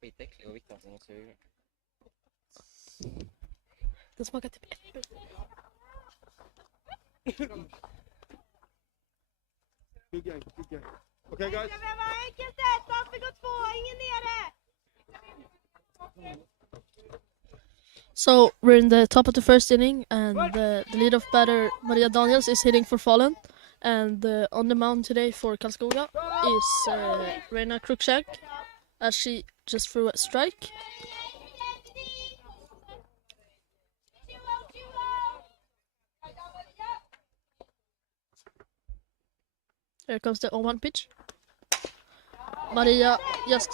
Skitäcklig och viktig som suger. Den smakar typ äpple. Good game. Okay, guys. So we're in the top of the first inning, and the lead-off batter Maria Daniels is hitting for Falun, and on the mound today for Karlskoga is Reina Cruikshank, as she just threw a strike. Here comes the 0-1 pitch. Maria just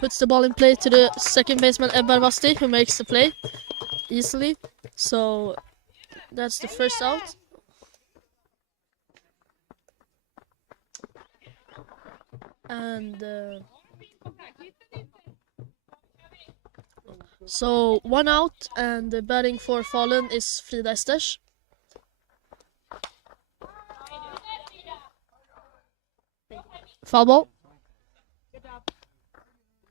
puts the ball in play to the second baseman Ebba Vasti, who makes the play easily. So that's the first out. And so 1 out, and the batting for Falun is Frida Esters. Foul ball.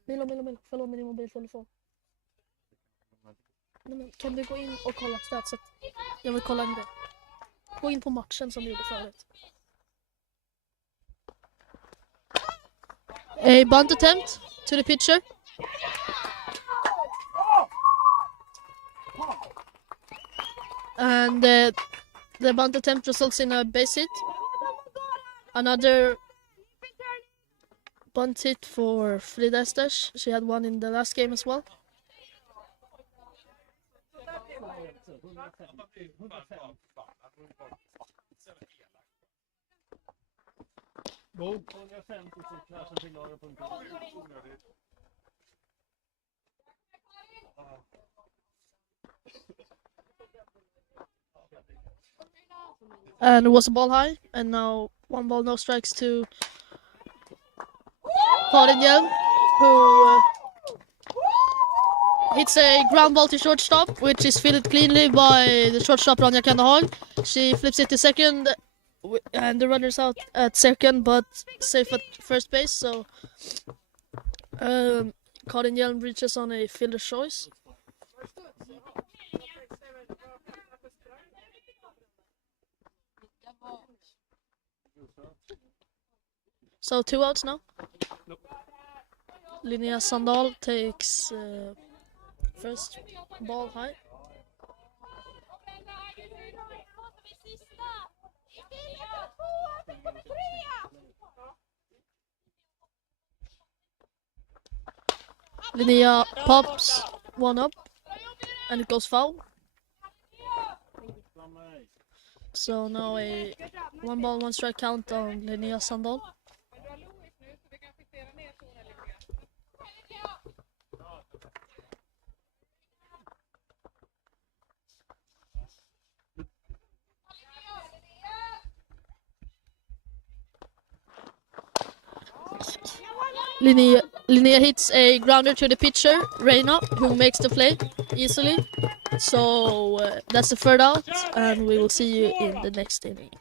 Milo, förlåt med din mobiltelefon. Nej, men kan du gå in och kolla statset? Jag vill kolla in det. Gå in på matchen som du gjorde förut. A bunt attempt to the pitcher. And the bunt attempt results in a base hit. Another bunt hit for Frida Esters. She had one in the last game as well. And it was a ball high, and now 1 ball, no strikes to Karin, who hits a ground ball to shortstop, which is fielded cleanly by the shortstop Rania Kandahag. She flips it to second, and the runner's out at second, but safe at first base. So Karin reaches on a fielder's choice. So 2 outs now. Linnea Sandahl takes first ball high. Linnea pops 1 up, and it goes foul. So now a 1 ball, 1 strike count on Linnea Sandahl. Linnea hits a grounder to the pitcher, Reina, who makes the play easily. So that's the 3rd out, and we will see you in the next inning.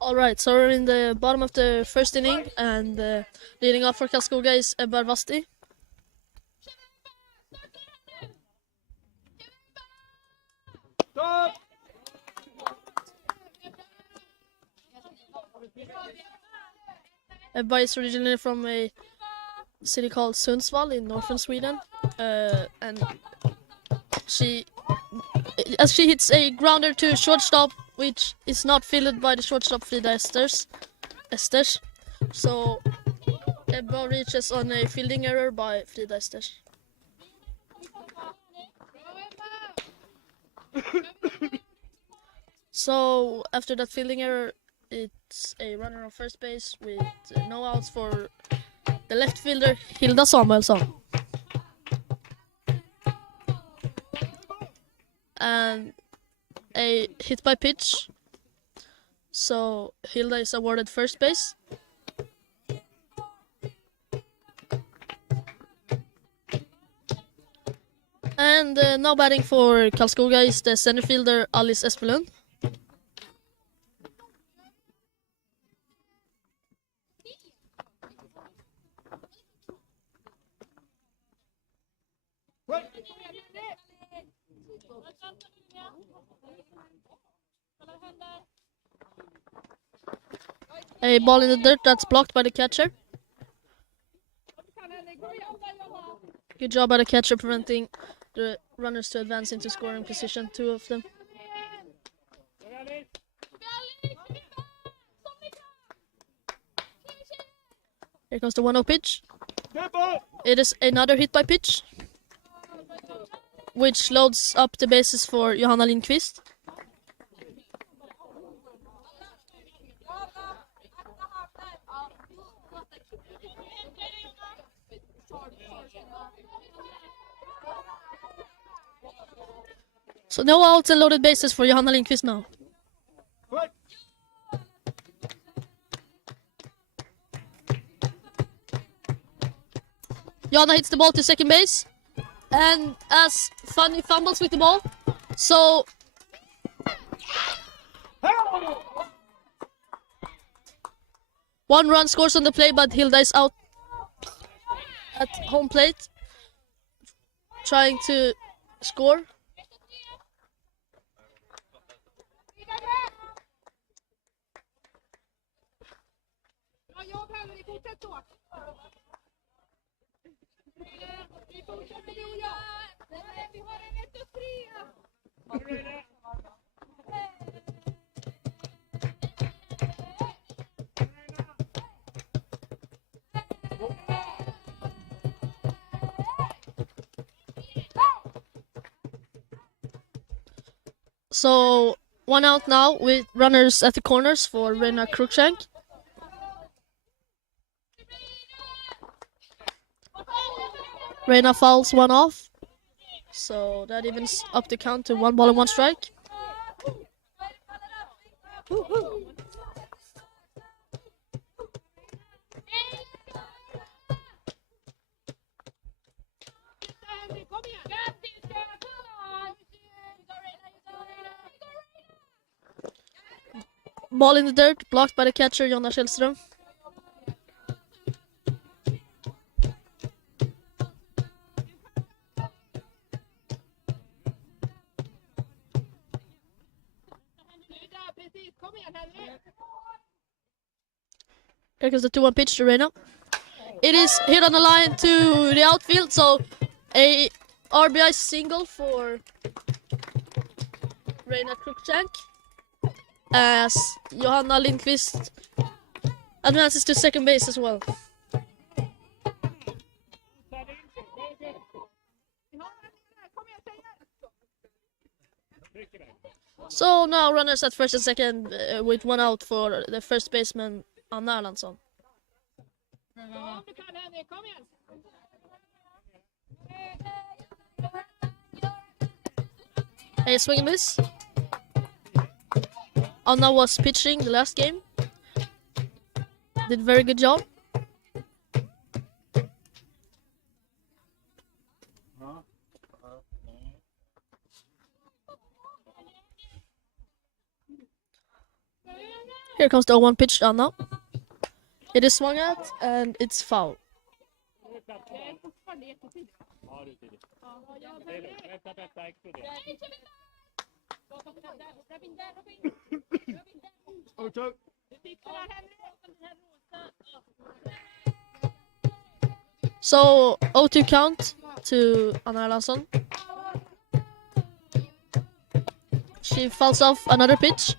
Alright, so we're in the bottom of the first inning, and leading off for Karlskoga is Ebbar Vasti. Stop! Ebba is originally from a city called Sundsvall in northern Sweden, and she hits a grounder to shortstop, which is not fielded by the shortstop Frida Esters. So Ebba reaches on a fielding error by Frida Esters. So after that fielding error, it's a runner on first base with no outs for the left fielder Hilda Samuelsson. And a hit by pitch. So Hilda is awarded first base. And now batting for Karlskoga is the center fielder Alice Espelund. A ball in the dirt that's blocked by the catcher. Good job by the catcher preventing the runners to advance into scoring position, two of them. Here comes the 1-0 pitch. It is another hit by pitch, which loads up the bases for Johanna Lindqvist. So no outs and loaded bases for Johanna Lindqvist now. Johanna hits the ball to second base, and as Fanny fumbles with the ball, so one run scores on the play, but Hilda is out at home plate trying to score. So 1 out now with runners at the corners for Rena Cruikshank. Rena fouls one off, so that evens up the count to 1 ball and 1 strike. Ball in the dirt, blocked by the catcher Jonna Källström. Here comes the 2-1 pitch to Rena. It is hit on the line to the outfield, so a RBI single for Rena Cruikshank, as Johanna Lindqvist advances to second base as well. So now runners at first and second with 1 out for the first baseman Anna Erlandsson. A swing and miss. Anna was pitching the last game. Did a very good job. Here comes the 0-1 pitch down now. It is swung at and it's foul. Oh, So 0-2 count to Anna Erlandsson. She fouls off another pitch.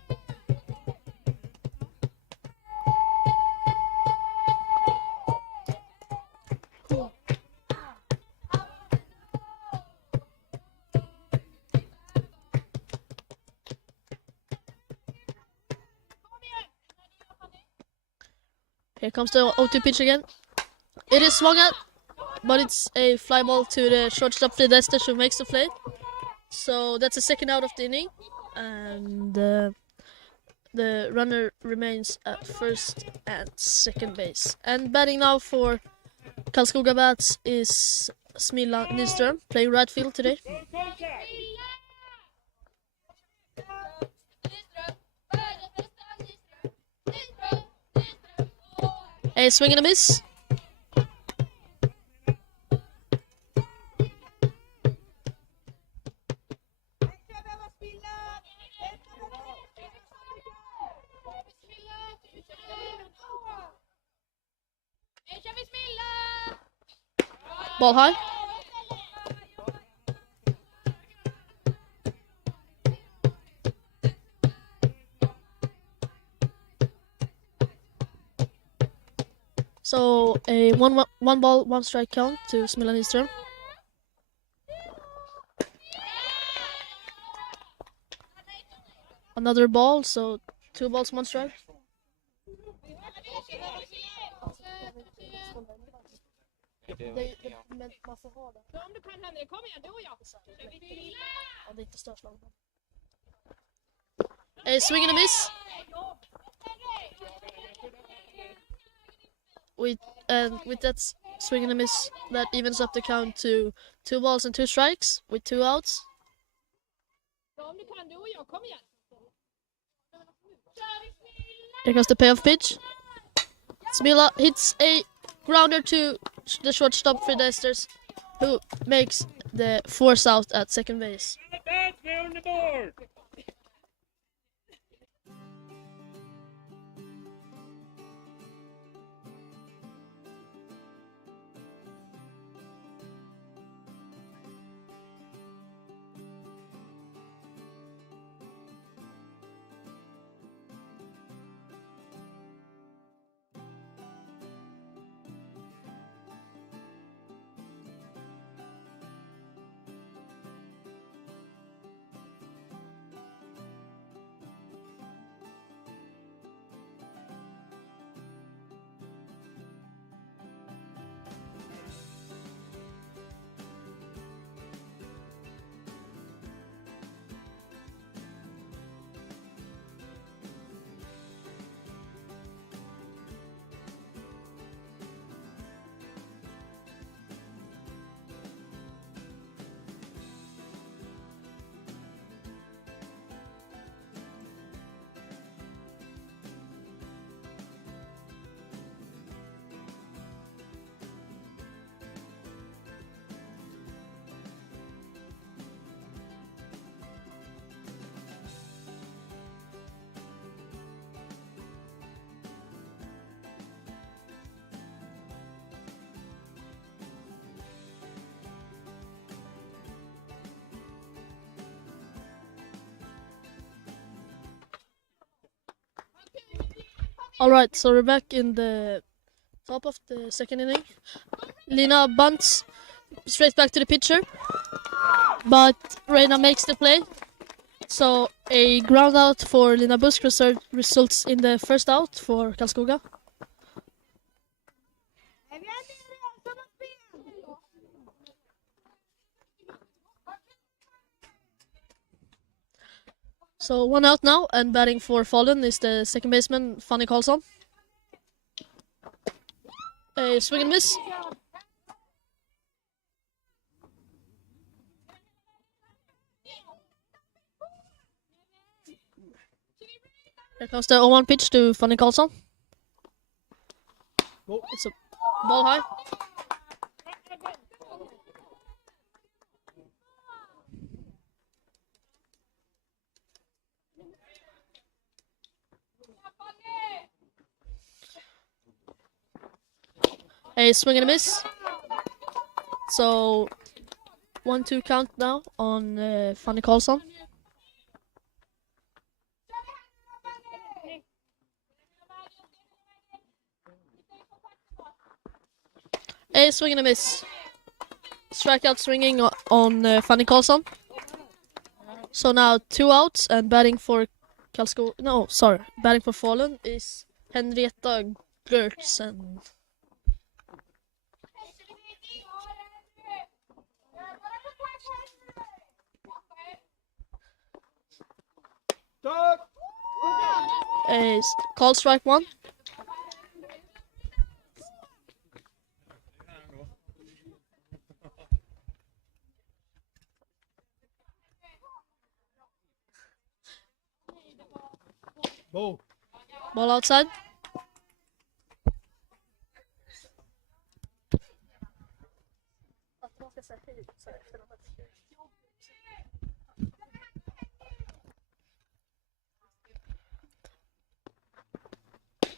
Here comes the 0-2 pitch again. It is swung at, but it's a fly ball to the shortstop Frida Esters who makes the play. So that's the second out of the inning, and the runner remains at first and second base. And batting now for Karlskoga Bats is Smilla Nyström, playing right field today. A swing and a miss. Ball high. So a one ball, one strike count to Smilla Nyström. Another ball, so 2 balls, 1 strike. A swing and a miss. With that swing and a miss, that evens up the count to 2 balls and 2 strikes with 2 outs. Here comes the payoff pitch. Smilla hits a grounder to the shortstop Frida Esters, who makes the force out at second base. Alright, so we're back in the top of the second inning. Lina bunts straight back to the pitcher, but Reina makes the play. So a ground out for Lina Busk results in the first out for Karlskoga. So 1 out now, and batting for Falun is the second baseman Fanny Karlsson. A swing and miss. Here comes the 0-1 pitch to Fanny Karlsson. Go. It's a ball high. A swing and a miss. So 1-2 count now on Fanny Karlsson. A swing and a miss. Strikeout swinging on Fanny Karlsson. So now 2 outs and batting for Karlskoga. No, sorry, batting for Falun is Henrietta Gertsen. Stop. Is called strike 1. Go. Ball outside.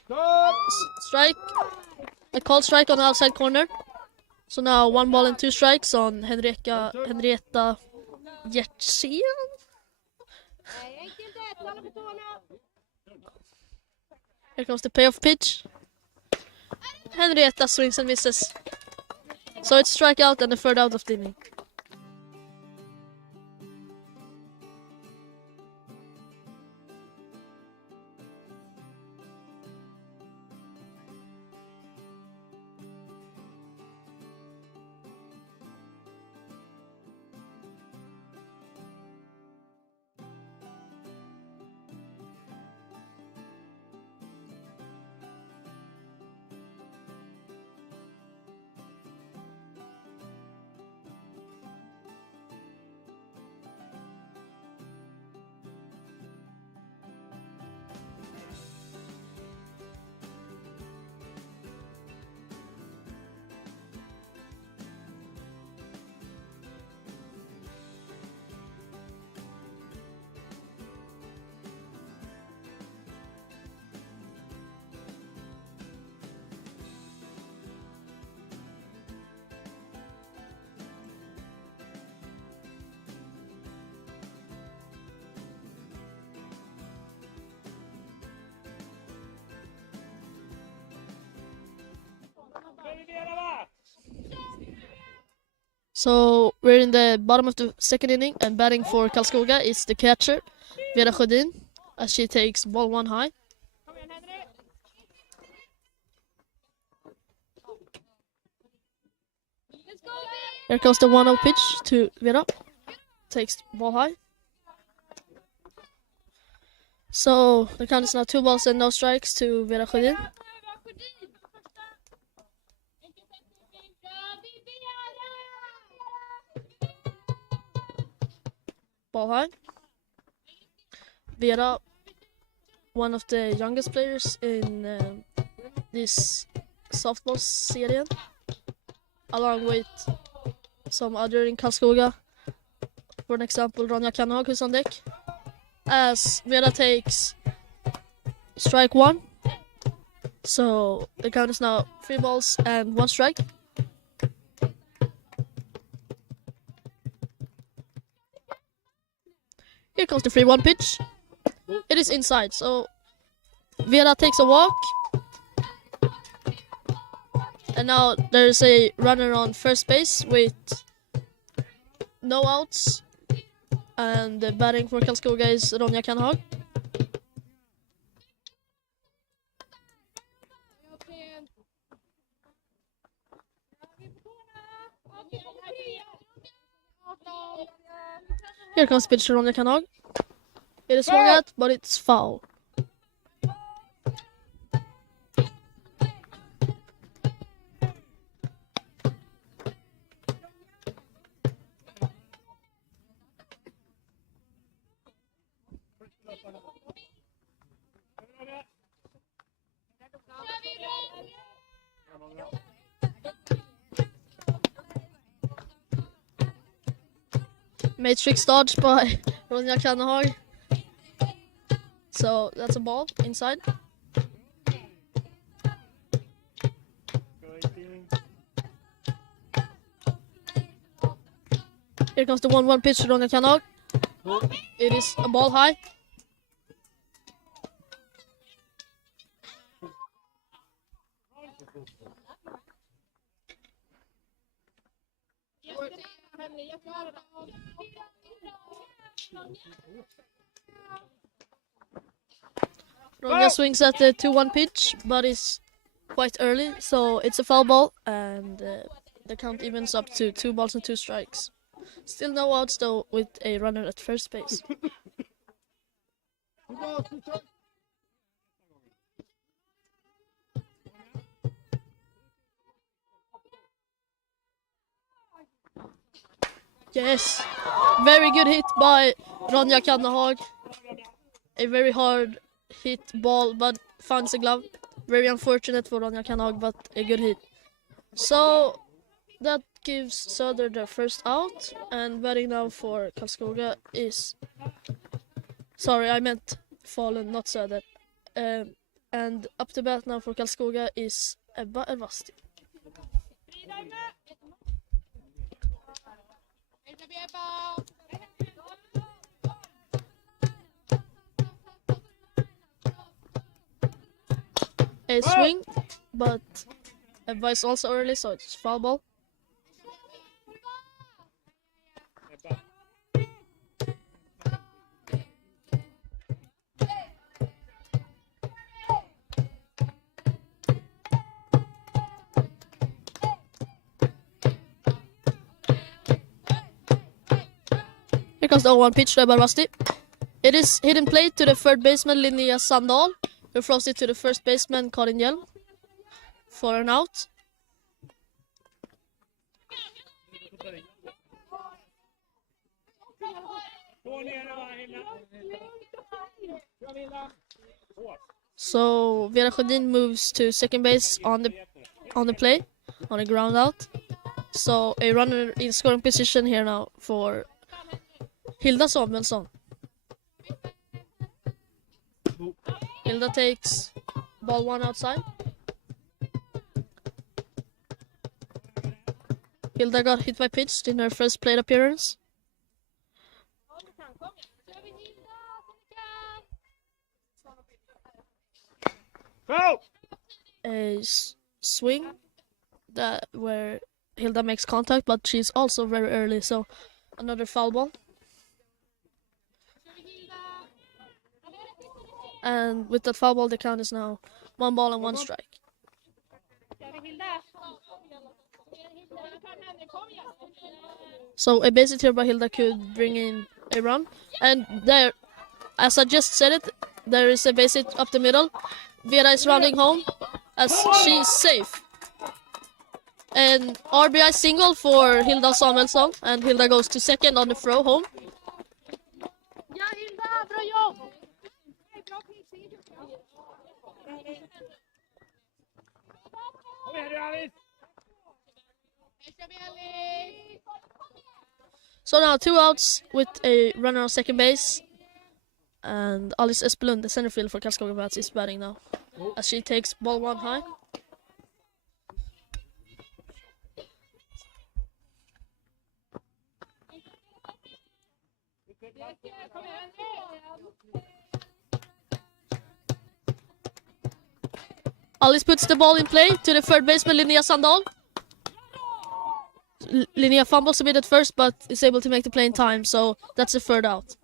Stop. Strike. A called strike on the outside corner. So now 1 ball and 2 strikes on Henrietta Gertsen. Here comes the payoff pitch. Henrietta swings and misses. So it's strikeout and the 3rd out of the inning. So we're in the bottom of the 2nd inning and batting for Karlskoga is the catcher, Vera Sjödin, as she takes ball 1 high. Here comes the 1-0 pitch to Vera. Takes ball high. So the count is now 2 balls and no strikes to Vera Sjödin. Ball high. Vera, one of the youngest players in this softball serien, along with some other in Karlskoga. For an example, Ronja Kanhag, who's on deck. As Vera takes strike 1. So the count is now 3 balls and 1 strike. Here comes the 3-1 pitch. It is inside, so Vera takes a walk. And now there's a runner on first base with no outs. And the batting for Karlskoga is Ronja Kanhag. Here comes pitch to Ronja Kanhag. It is swung at, but it's foul. Matrix dodge by Ronja Kannehag. So that's a ball inside. Here comes the 1-1 pitch to Ronja Kannehag. It is a ball high. Ronja swings at the 2-1 pitch, but it's quite early, so it's a foul ball, and the count evens up to 2 balls and 2 strikes. Still no outs though, with a runner at first base. Yes, very good hit by Ronja Kannehag. A very hard hit ball, but finds a glove. Very unfortunate for Ronja Kannehag, but a good hit. So that gives Söder the first out, and batting now for Karlskoga is... Sorry, I meant Falun, not Söder. And up to bat now for Karlskoga is Ebba Ervasti. A swing, but Ebba is also early, so it's foul ball. Here comes the 0-1 pitch to Ebba Ervasti. It is hit in play to the third baseman Linnea Sandahl, who throws it to the first baseman Karin Hjelm for an out. So Vera Sjödin moves to second base on the play, on a ground out. So a runner in scoring position here now for Hilda Samuelsson. Hilda takes ball 1 outside. Hilda got hit by pitch in her first plate appearance. A swing where Hilda makes contact, but she's also very early, so another foul ball. And with that foul ball, the count is now 1 ball and 1 strike. So a base hit here by Hilda could bring in a run. And there, as I just said it, there is a base hit up the middle. Vera is running home as she's safe. And RBI single for Hilda Samuelsson, and Hilda goes to second on the throw home. So now 2 outs with a runner on second base, and Alice Espelund, the center field for Karlskoga Bats, is batting now as she takes ball 1 high. Alice puts the ball in play to the third baseman Linnea Sandahl. Linnea fumbles a bit at first, but is able to make the play in time, so that's the third out.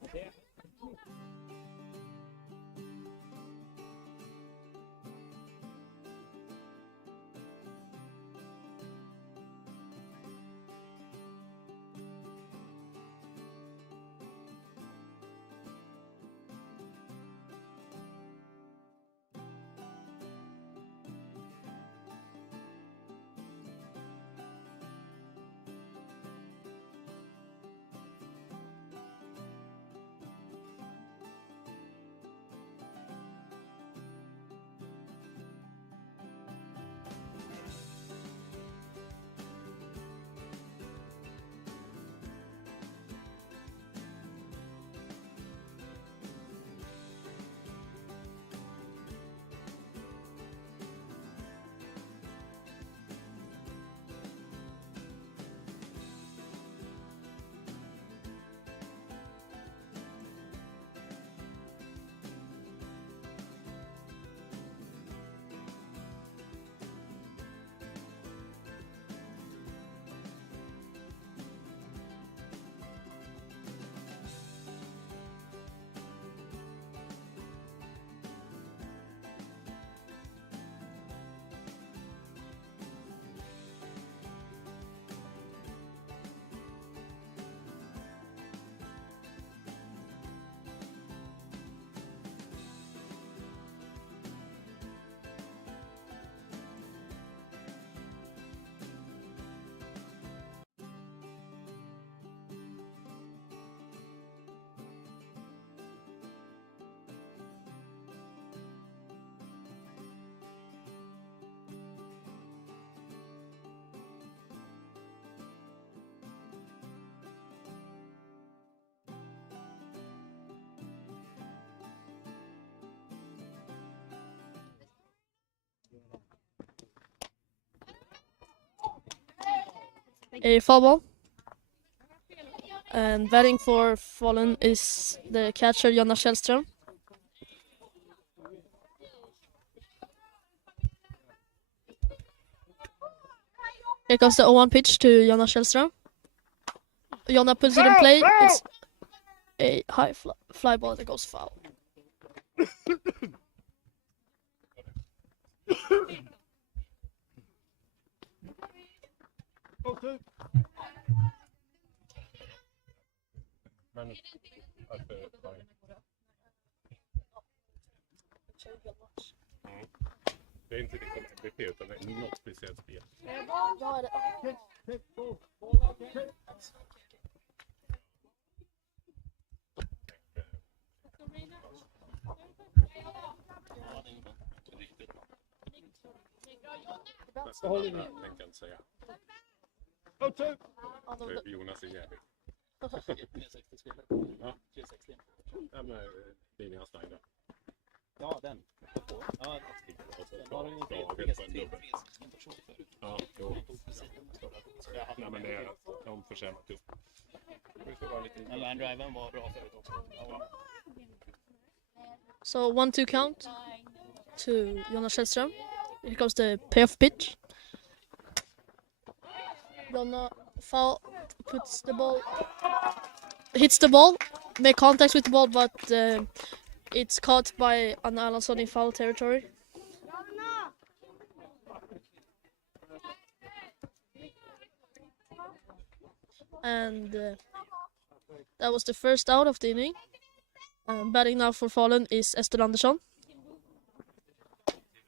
a foul ball. And batting for Falun is the catcher Jonna Källström. Here comes the 0-1 pitch to Jonna Källström. Jonna puts it in play. It's a high fly ball that goes foul. Ball 2. Men varför? Det är inte liksom MVP utan det är något speciellt spel. Kick, ball. Ball, kick. Nästa håll tänkte jag inte säga. Ball 2. För Jonas är jävligt. Ja. Ja, men linjen Steiner. Ja, den. Ja, Ja, jo. Nej, men det är de förtjänar upp. Men line-driven var bra förut också. So 1-2 count to Jonna Källström. Here comes the payoff pitch. Jonna foul puts the ball, hits the ball, make contact with the ball, but it's caught by Anna Erlandsson in foul territory. And that was the first out of the inning. Batting now for Falun is Esther Andersson.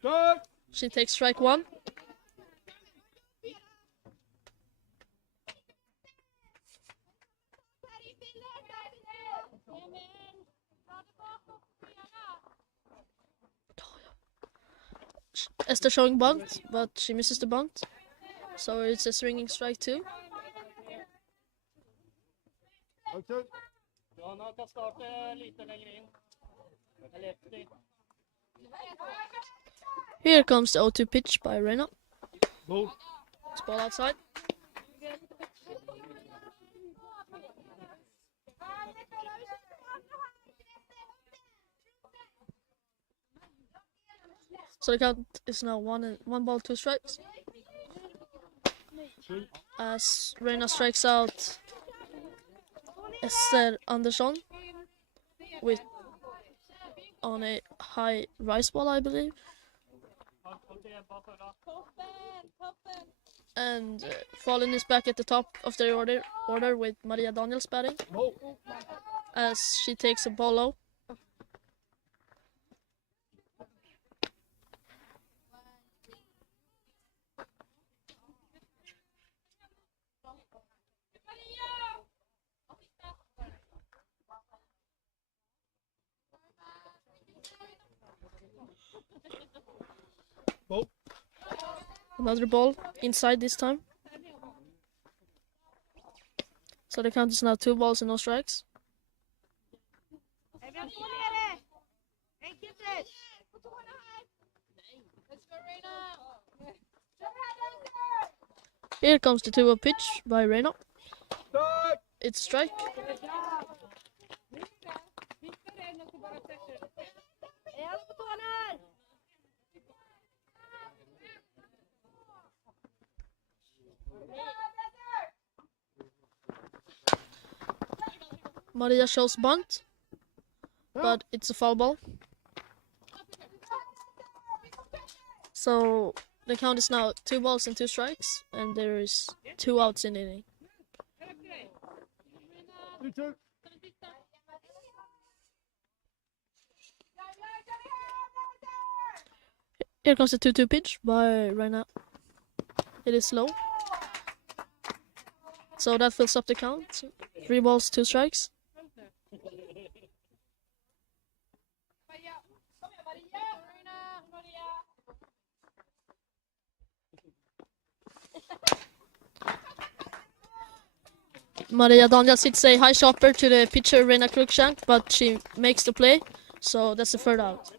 Duck. She takes strike 1. Esther showing bunt, but she misses the bunt. So it's a swinging strike 2. Ball 2. Jonna kan starta lite längre in. Eller efter. Here comes the 0-2 pitch by Reina. Ball. It's ball outside. So the count is now 1-1, 2 strikes. As Reina strikes out Esther Andersson with on a high rice ball, I believe. And Falun is back at the top of their order with Maria Daniels batting Ball. as she takes a ball low. Ball. Another ball inside this time. So the count is now 2 balls and no strikes. Here comes the 2-0 pitch by Reina. Duck. It's a strike. Maria shows bunt, but it's a foul ball. So the count is now 2 balls and 2 strikes, and there is 2 outs in the inning. 2-2. Here comes the 2-2 pitch by Reina. It is slow. So that fills up the count. 3 balls, 2 strikes. Maria Daniels hits a high chopper to the pitcher Reina Cruikshank, but she makes the play, so that's the third out.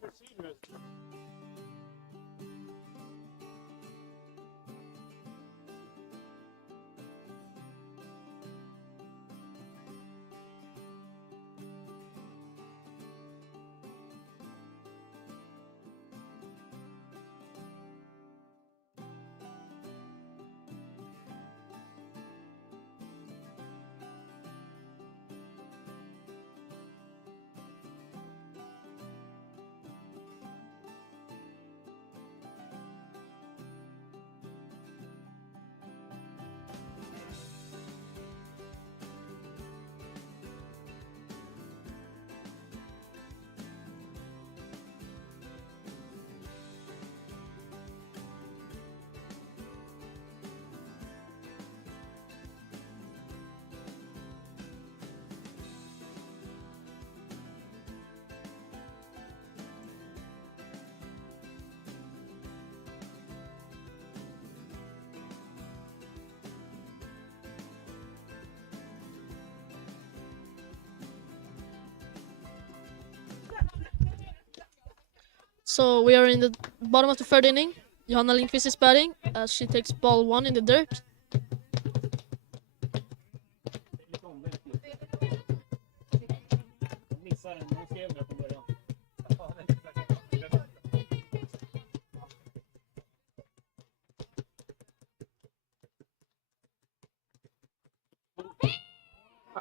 So we are in the bottom of the third inning. Johanna Lindqvist is batting as she takes ball 1 in the dirt.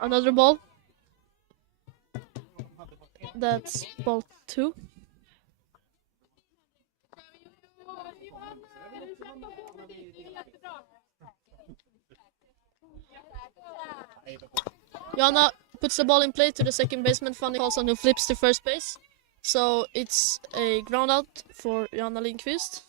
Another ball. That's ball 2. Johanna puts the ball in play to the second baseman, Fanny Karlsson, who flips to first base. So it's a ground out for Johanna Lindqvist.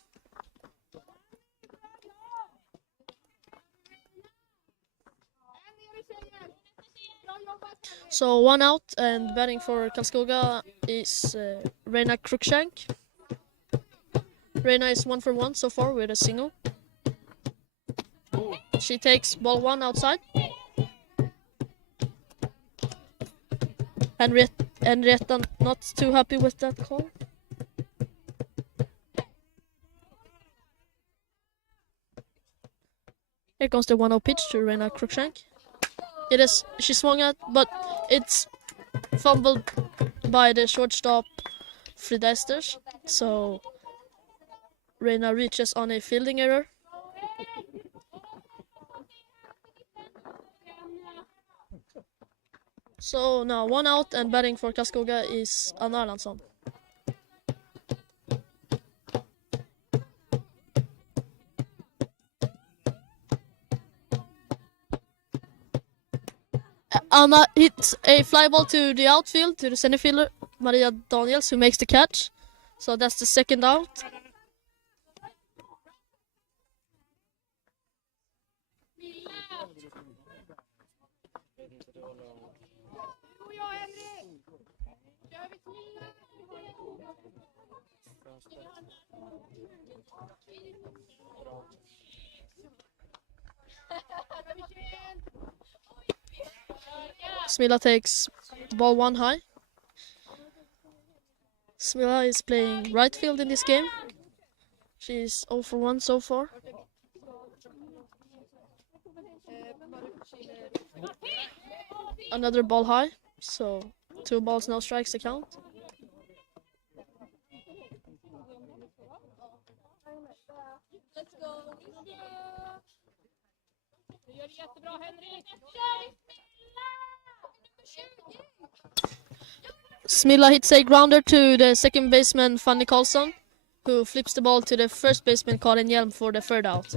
So 1 out, and batting for Karlskoga is Reina Cruikshank. Reina is 1 for 1 so far with a single. She takes ball 1 outside. Henrietta not too happy with that call. Here comes the 1-0 pitch to Reina Cruikshank. It is, she swung at, but it's fumbled by the shortstop Frida Esters. So Reina reaches on a fielding error. So now 1 out, and batting for Karlskoga is Anna Erlandsson. Anna hits a fly ball to the outfield, to the center fielder, Maria Daniels, who makes the catch. So that's the second out. Smilla takes ball 1 high. Smilla is playing right field in this game. She's 0 for 1 so far. Another ball high, so 2 balls, no strikes to count. Smilla hits a grounder to the second baseman Fanny Karlsson, who flips the ball to the first baseman Karin Hjelm for the third out.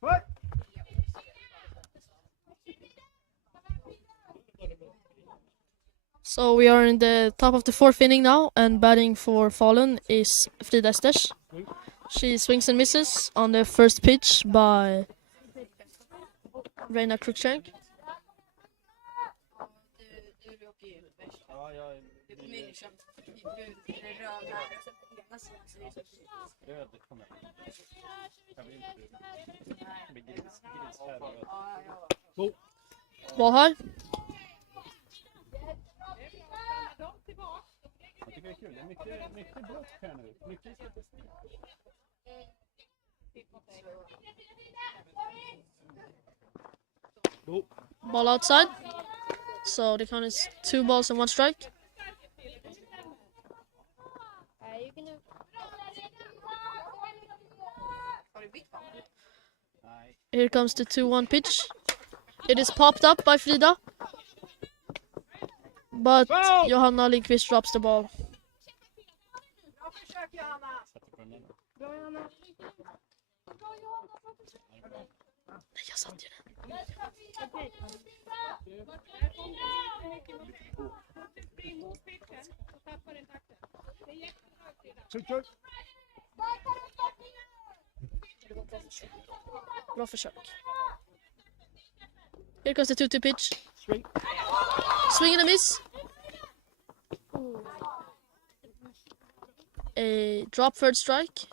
What? So we are in the top of the 4th inning now, and batting for Falun is Frida Esters. She swings and misses on the first pitch by Reina Cruikshank. Röd kommer. Jag vill inte bli grisfärg röd. Ball high. Jag tycker det är kul. Det är mycket block här nu. Mycket statistik. Ball outside. So the count is 2 balls and 1 strike. Here comes the 2-1 pitch. It is popped up by Frida. But Johanna Lindqvist drops the ball. Nej, jag satt ju den. Bra försök. Here comes the 2-2 pitch. Swing and a miss. A drop third strike.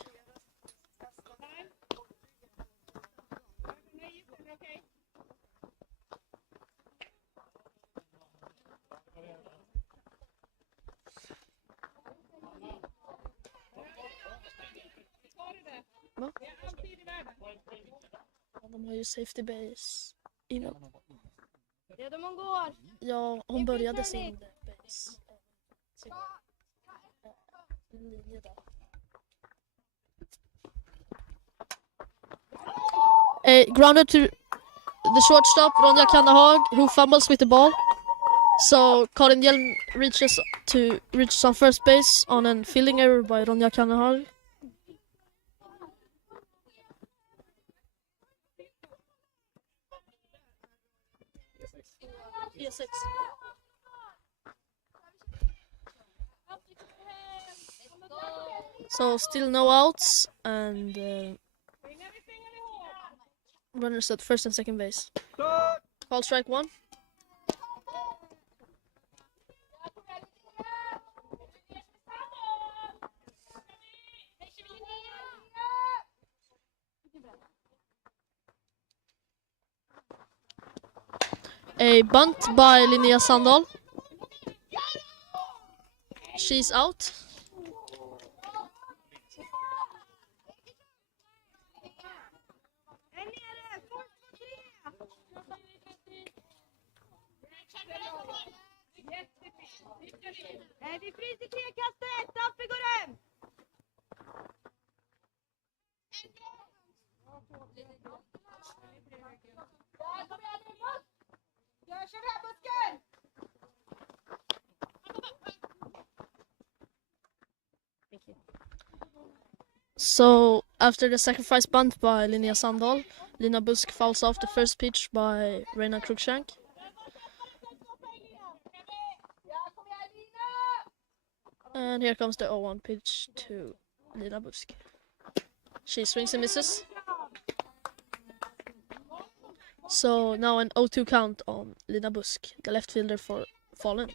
Va? De har ju safety base. Redo man går. Ja, hon började sin base. Linje där. Grounded to the shortstop, Ronja Kannahag, who fumbles with the ball. So Karin Hjelm reaches on first base on a fielding error by Ronja Kannahag. E6. So still no outs and runners at first and second base. Call strike 1. A bunt by Linnea Sandahl. She's out. Vi fryser 3 kast och 1. Affe går hem. Jag kör här busken. So after the sacrifice bunt by Linnea Sandahl, Lina Busk fouls off the first pitch by Reina Cruikshank. And here comes the 0-1 pitch to Lina Busk. She swings and misses. So now an 0-2 count on Lina Busk, the left fielder for Falun.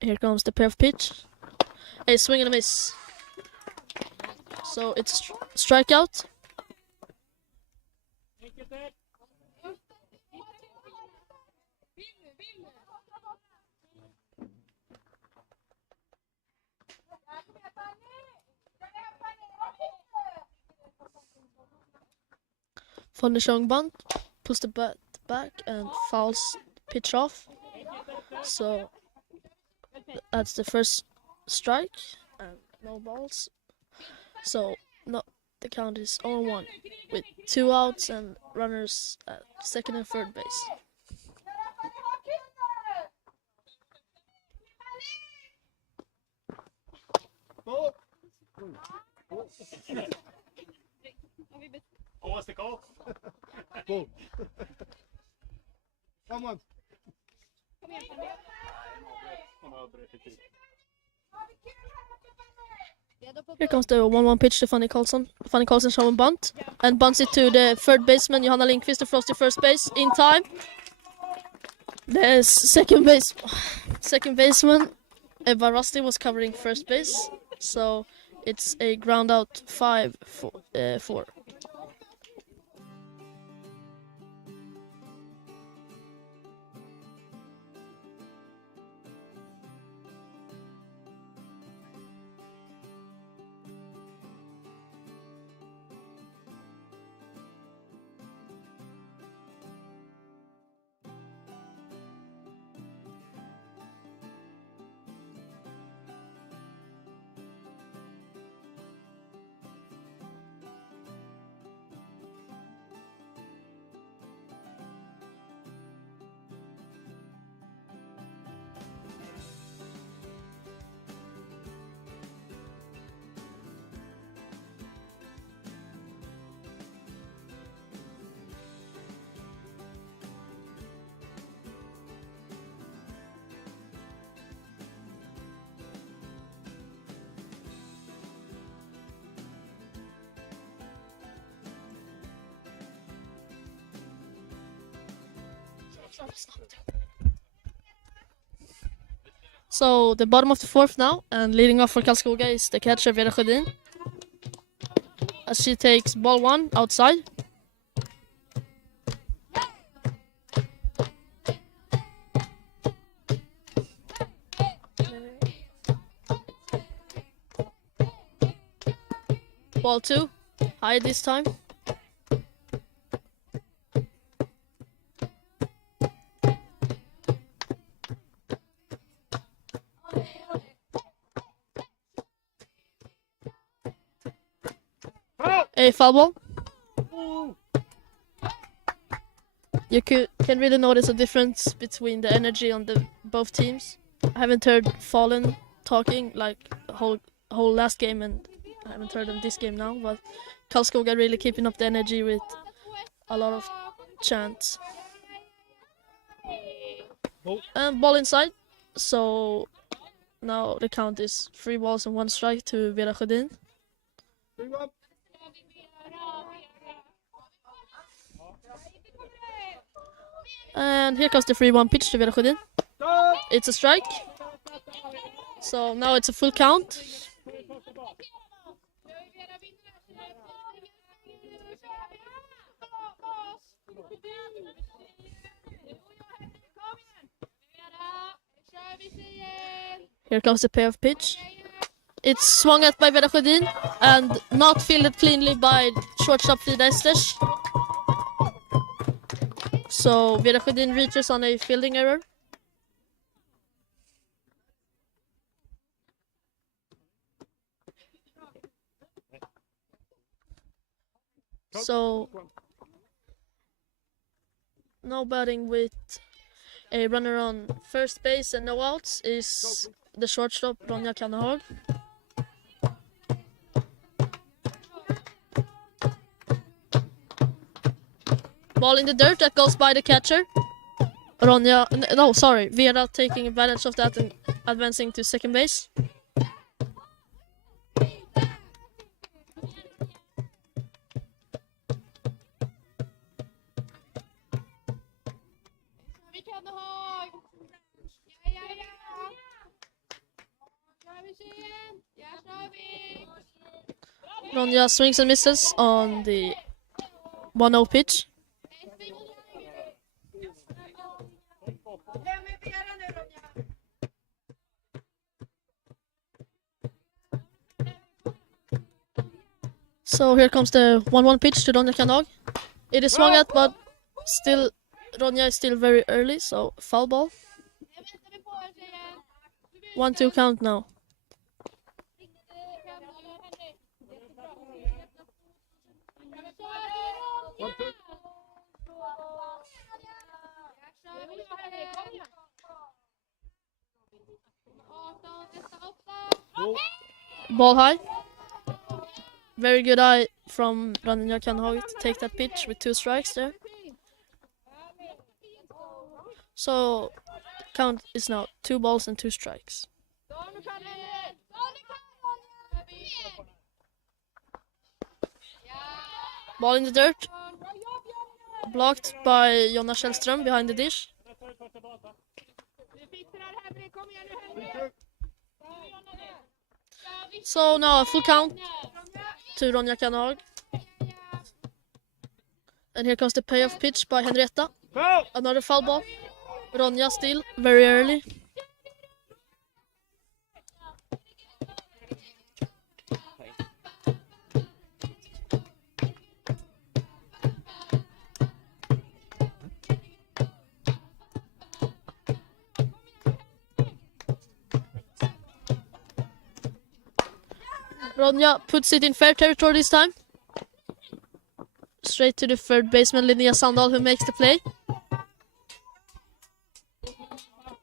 Here comes the pair of pitch. A swing and a miss. So it's strikeout. Von der Schong bunt, pulls the bat back and fouls pitch off. So that's the first strike and no balls. So no, the count is 0-1 with 2 outs and runners at second and third base. Åh, stick av! Boom. Come on. Here comes the 1-1 pitch to Fanny Karlsson. Fanny Karlsson showing bunt and bunts it to the third baseman Johanna Lindqvist, the frosty first base in time. The second baseman, Eva Rusty, was covering first base, so it's a ground out 5-4. So the bottom of the fourth now, and leading off for Karlskoga is the catcher Vera Sjödin, as she takes ball 1 outside. Ball 2, high this time. A foul ball. You can really notice a difference between the energy on the both teams. I haven't heard Falun talking like the whole last game, and I haven't heard them this game now, but Karlskoga really keeping up the energy with a lot of chants. And ball inside. So now the count is 3 balls and 1 strike to Vera Sjödin. 3-1. And here comes the 3-1 pitch to Vera Sjödin. It's a strike. So now it's a full count. Here comes the payoff pitch. It's swung at by Vera Sjödin and not fielded cleanly by shortstop Frida Esters. So Vera Sjödin reaches on a fielding error. So no batting with a runner on first base and no outs is the shortstop Ronja Kannehag. Ball in the dirt that goes by the catcher. Vera taking advantage of that and advancing to second base. Ronja swings and misses on the 1-0 pitch. So here comes the 1-1 pitch to Ronja Kannehag. It is swung at, but still Ronja is still very early, so foul ball. 1-2 count now. Ball high. Very good eye from Ronja Kannehag to take that pitch with 2 strikes there. So count is now 2 balls and 2 strikes. Ball in the dirt. Blocked by Jonna Källström behind the dish. 3-2. So now a full count to Ronja Kanag. And here comes the payoff pitch by Henrietta. Foul. Another foul ball. Ronja still very early. Ronja puts it in fair territory this time. Straight to the third baseman Linnea Sandahl, who makes the play.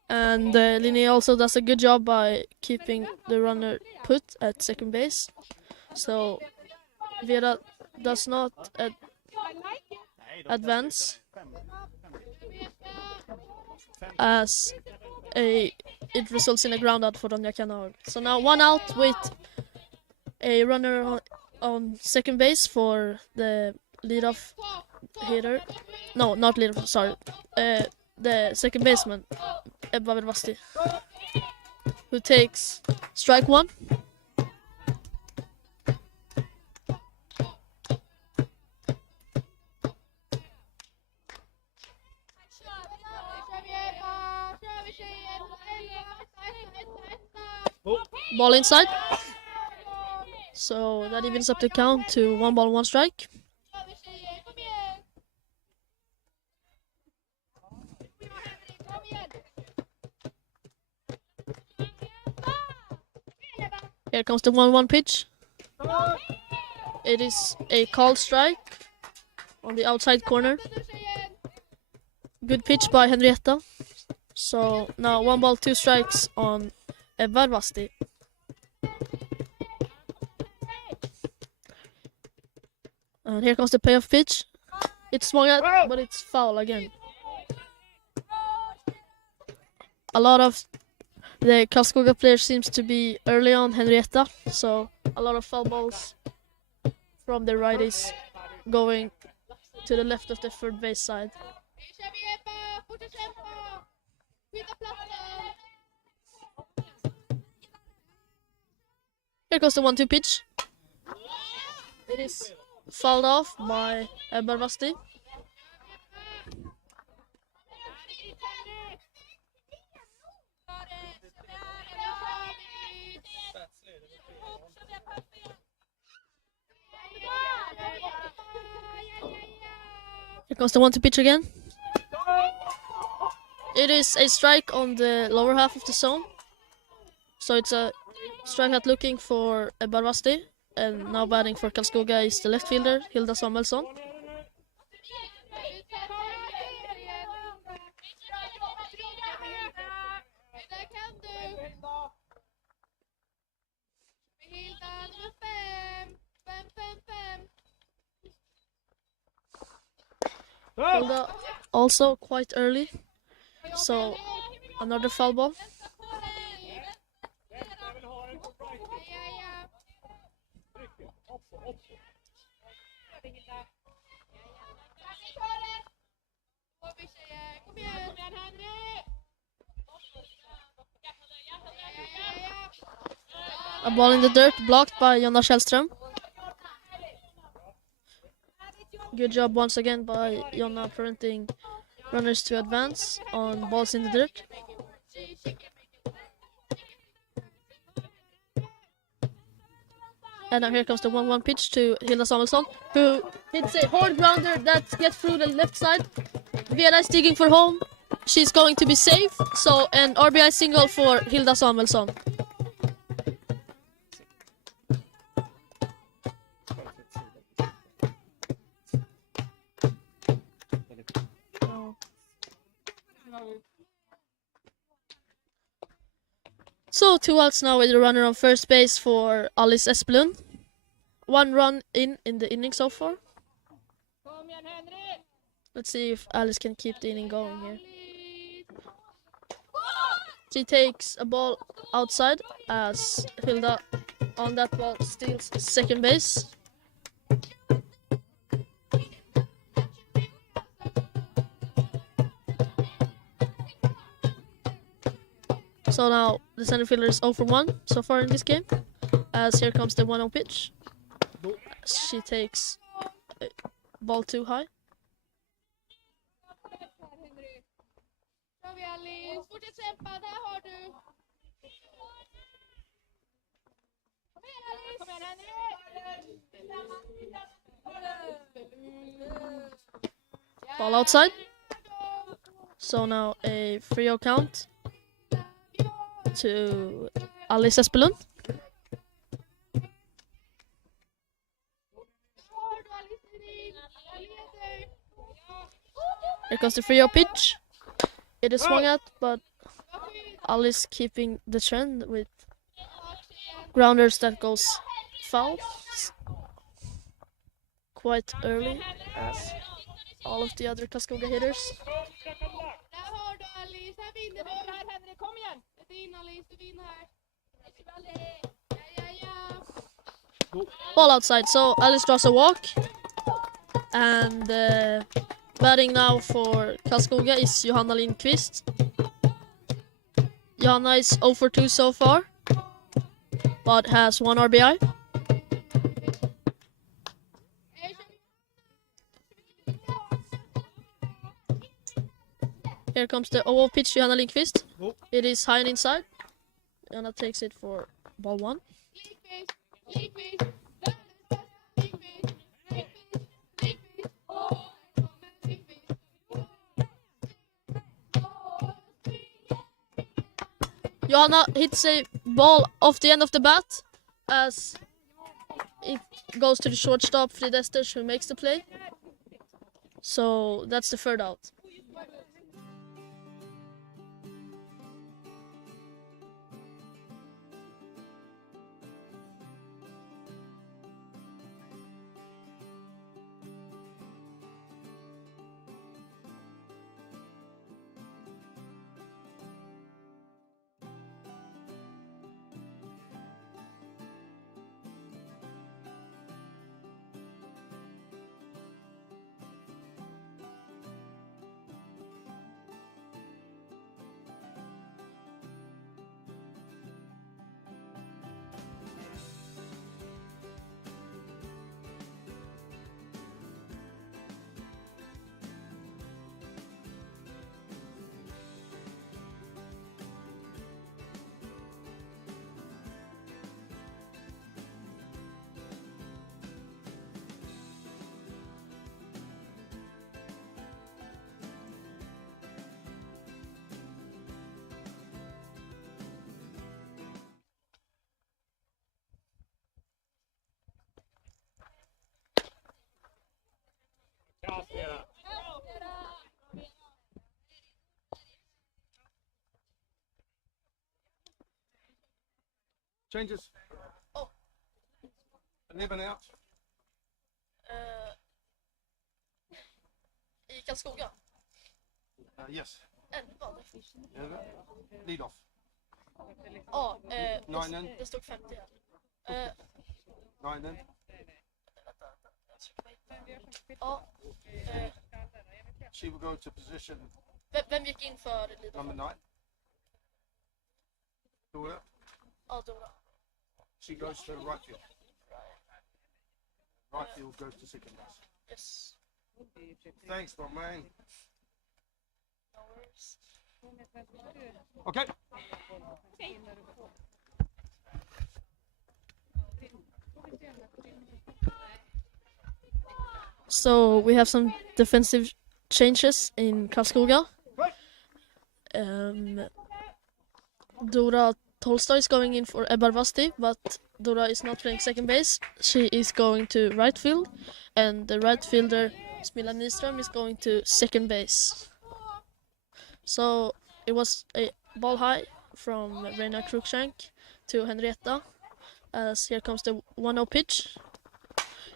And Linnea also does a good job by keeping the runner put at second base. So Vera does not advance, as it results in a ground out for Ronja Kanag. So now 1 out with a runner on second base for the leadoff hitter. No, not leadoff, sorry. The second baseman, Ebba Vervasti, who takes strike one. Ball inside. So that evens up the count to 1 ball, 1 strike. Here comes the 1-1 pitch. It is a called strike on the outside corner. Good pitch by Henrietta. So now 1 ball, 2 strikes on Ebba Vervasti. And here comes the payoff pitch. It's swung at, but it's foul again. A lot of the Karlskoga players seems to be early on Henrietta, so a lot of foul balls from the righties going to the left of the third base side. Here goes the 1-2 pitch. It is fouled off by Ebba Vervasti. Here comes the 1-2 pitch again. It is a strike on the lower half of the zone. So it's a strikeout looking for Ebba Vervasti. And now batting for Karlskoga is the left fielder, Hilda Samuelsson. Hilda also quite early, so another foul ball. A ball in the dirt, blocked by Jonna Källström. Good job once again by Jonna preventing runners to advance on balls in the dirt. And now here comes the 1-1 pitch to Hilda Samuelsson, who hits a hard grounder that gets through the left side. Vera is digging for home. She's going to be safe, so an RBI single for Hilda Samuelsson. So 2 outs now with a runner on first base for Alice Espelund. 1 run in the inning so far. Let's see if Alice can keep the inning going here. She takes a ball outside as Hilda on that ball steals second base. So now the center fielder is 0 for 1 so far in this game. As here comes the 1-0 pitch. She takes ball too high. Kör vi Alice, fortsätt kämpa, där har du. Kom igen Alice! Kom igen Henry! Ball outside. So now a 3-0 count to Alice Espelund. Here comes the 3-0 pitch. It is swung at, but Alice keeping the trend with grounders that goes foul quite early as all of the other Karlskoga hitters. Där har du Alice, här vinner du här Henrik, kom igen! Det är din Alice, du vinner här. Ja. Ball outside, so Alice draws a walk. And batting now for Karlskoga is Johanna Lindqvist. Johanna is 0 for 2 so far, but has 1 RBI. Here comes the 0-0 pitch to Johanna Lindqvist. It is high and inside. Johanna takes it for ball 1. Johanna hits a ball off the end of the bat as it goes to the shortstop Frid Esters, who makes the play. So that's the third out. Changes. Oh. 11 out. I Karlskoga. Yes. 11. Lead off. Ja, Ninen. det stod 50 här. Ninen. Ja, She will go to position vem gick in för lead-off? number 9. Dora. Ja, Dora. She goes to right field. Right field goes to second base. Yes. Thanks, my man. No worries. Okay. So we have some defensive changes in Karlskoga. Dora Tolstoy is going in for Ebba Vasti, but Dora is not playing second base. She is going to right field, and the right fielder Smilla Nyström is going to second base. So it was a ball high from Reina Cruikshank to Henrietta, as here comes the 1-0 pitch.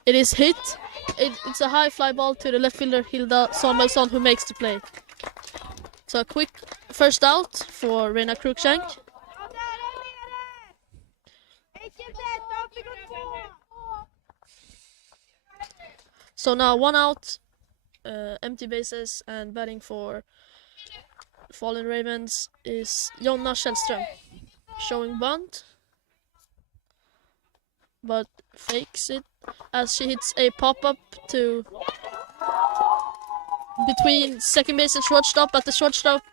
It is hit. It's a high fly ball to the left fielder Hilda Samuelsson, who makes the play. So a quick first out for Reina Cruikshank. Ja, där är nere! Vilket rätt, upp vi går två! So now 1 out, empty bases, and batting for Fallen Ravens is Jonna Källström showing bunt, but fakes it as she hits a pop-up to between second base and shortstop. At the shortstop,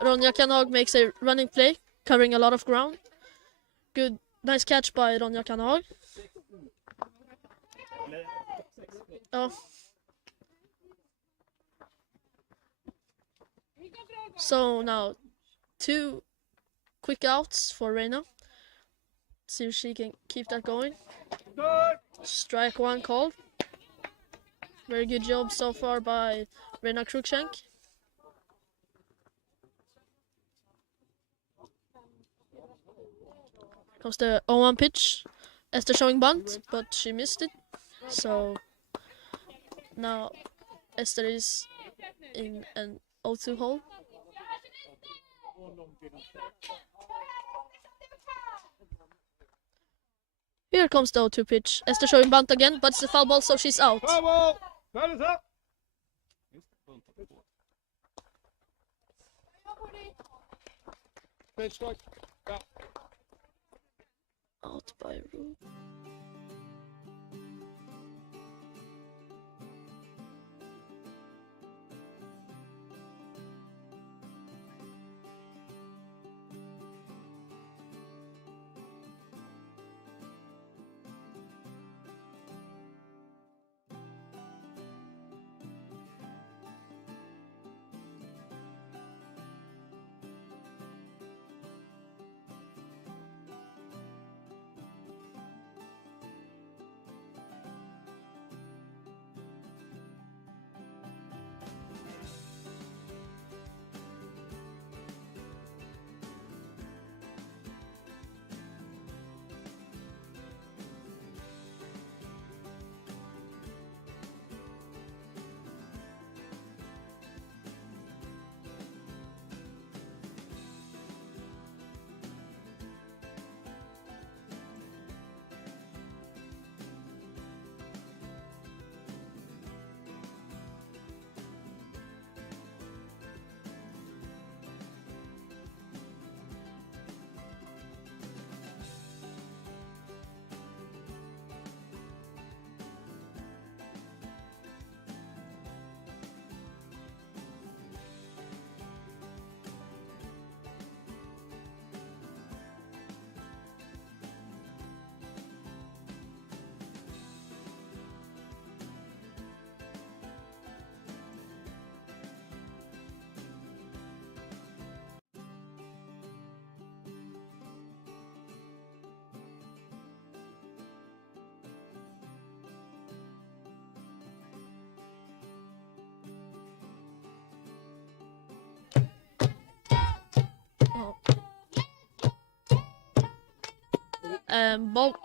Ronja Kanhag makes a running play, covering a lot of ground. Good, nice catch by Ronja Kanhag. Oh. So now 2 quick outs for Reina. See if she can keep that going. Strike 1 called. Very good job so far by Reina Cruikshank. Comes the 0-1 pitch. Esther showing bunt, but she missed it. So now Esther is in an 0-2 hole. Here comes the 0-2 pitch. Esther showing bunt again, but it's a foul ball, so she's out. Foul ball! Ball is up! Pitch strike. Out by rule.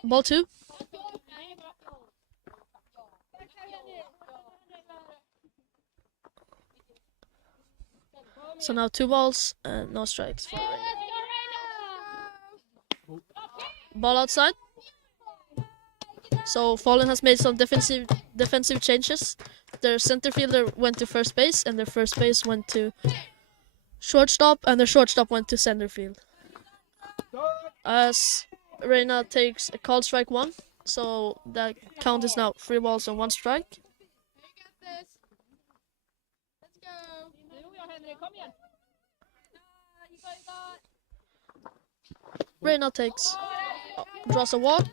Ball 2. So now 2 balls and no strikes for Reina. Ball outside. So Falun has made some defensive changes. Their center fielder went to first base, and their first base went to shortstop, and their shortstop went to center field. As Reina takes a called strike 1, so that count is now 3 balls and 1 strike. You got this. Let's go. Reina draws a walk.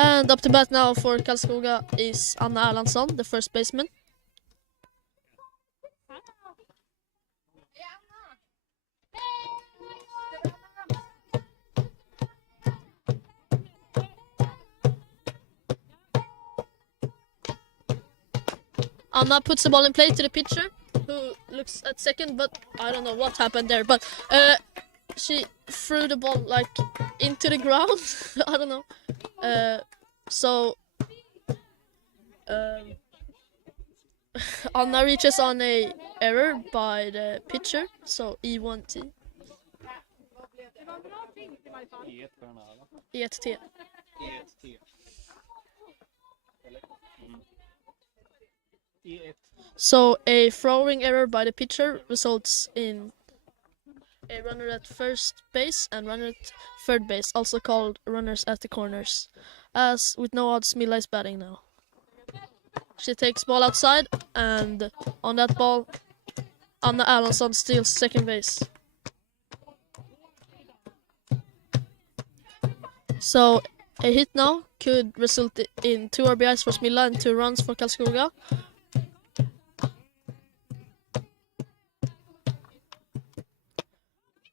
And up to bat now for Karlskoga is Anna Erlandsson, the first baseman. Anna puts the ball in play to the pitcher, who looks at second, but I don't know what happened there. But she threw the ball like into the ground. I don't know. So Anna reaches on a error by the pitcher, so E1T. var en bra fint i varje fall. E1 på den här, va? E1T. E1T. Eller? E1. So a throwing error by the pitcher results in a runner at first base and runner at third base, also called runners at the corners. As with no odds, Mila is batting now. She takes ball outside, and on that ball, Anna Erlandsson steals second base. So a hit now could result in 2 RBIs for Smilla and 2 runs for Karlskoga.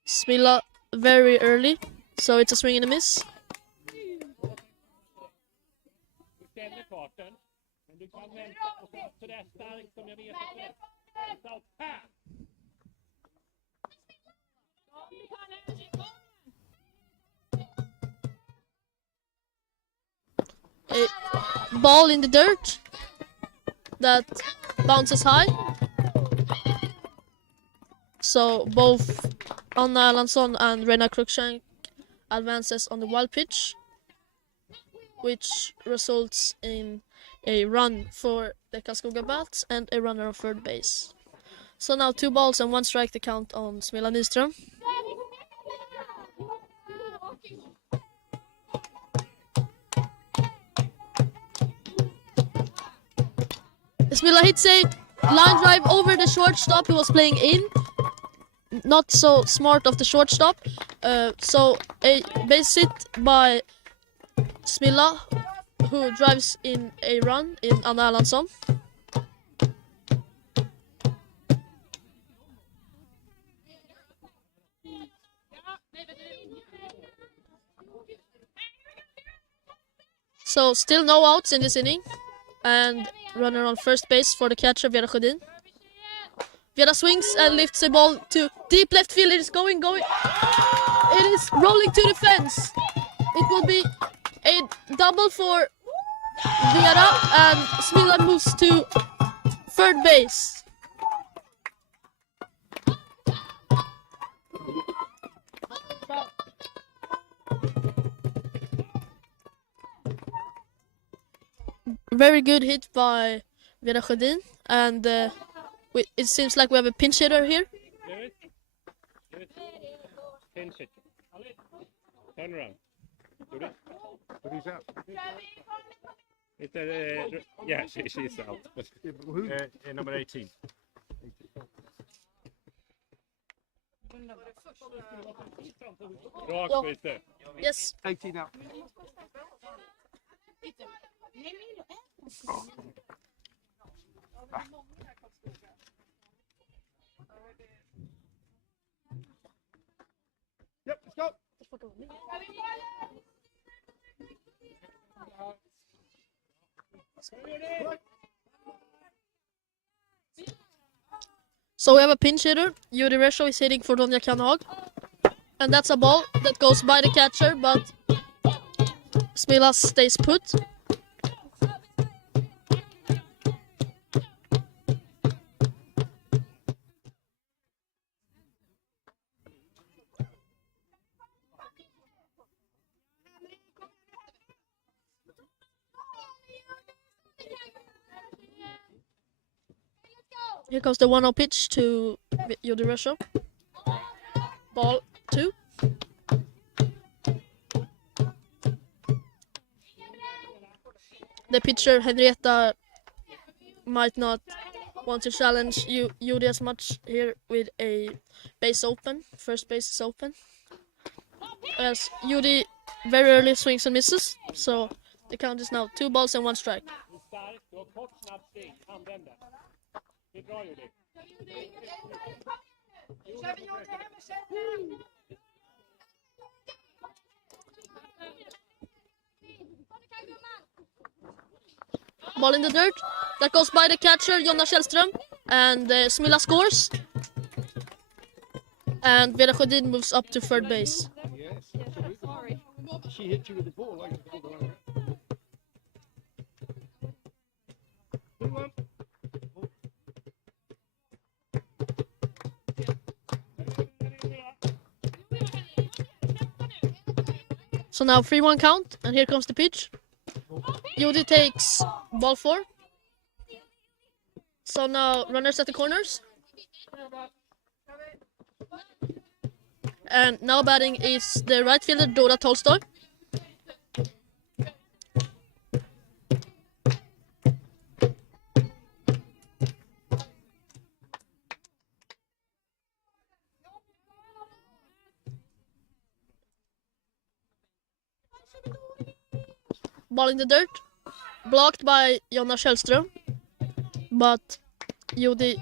Smilla very early, so it's a swing and a miss. Du ställer farten, men du kan vänta och sådär starkt som jag vet att det är. Så här! A ball in the dirt that bounces high. So both Anna Erlandsson and Rena Cruikshank advances on the wild pitch, which results in a run for the Karlskoga bats and a runner on third base. So now 2 balls and 1 strike to count on Smilla Nyström. Smilla hits a line drive over the shortstop who was playing in. Not so smart of the shortstop. So a base hit by Smilla, who drives in a run in Anna Erlandsson. So still no outs in this inning, and runner on first base for the catcher Vera Sjödin. Vera swings and lifts the ball to deep left field. It is going. It is rolling to the fence. It will be a double for Vera, and Smilla moves to third base. Very good hit by Vera Sjödin, and it seems like we have a pinch hitter here. Pinch it. Turn around. Do it. But he's out. Yeah, she's out. Who? Number 18. Rakt Ja. lite. Yes. 18 out. Yep, let's go. So we have a pinch hitter. Yuri Resho is hitting for Donja Kanhag. And that's a ball that goes by the catcher, but Smilla stays put. Here comes the 1-0 pitch to Yuri Resho. Ball 2. The pitcher Henrietta might not want to challenge Yuri as much here with a base open. First base is open. As Yuri very early swings and misses. So the count is now 2 balls and 1 strike. Starkt, du har kort snabbt steg, använd det. Det är bra Judy. Ball in the dirt. That goes by the catcher, Jonna Källström. And Smilla scores. And Vera Sjödin moves up to third base. Yes, absolutely. She hit you with the ball. I got the ball around. So now 3-1 count, and here comes the pitch. Judy takes ball 4. So now runners at the corners. And now batting is the right fielder Dora Tolstoy. Ball in the dirt, blocked by Jonna Källström, but Judy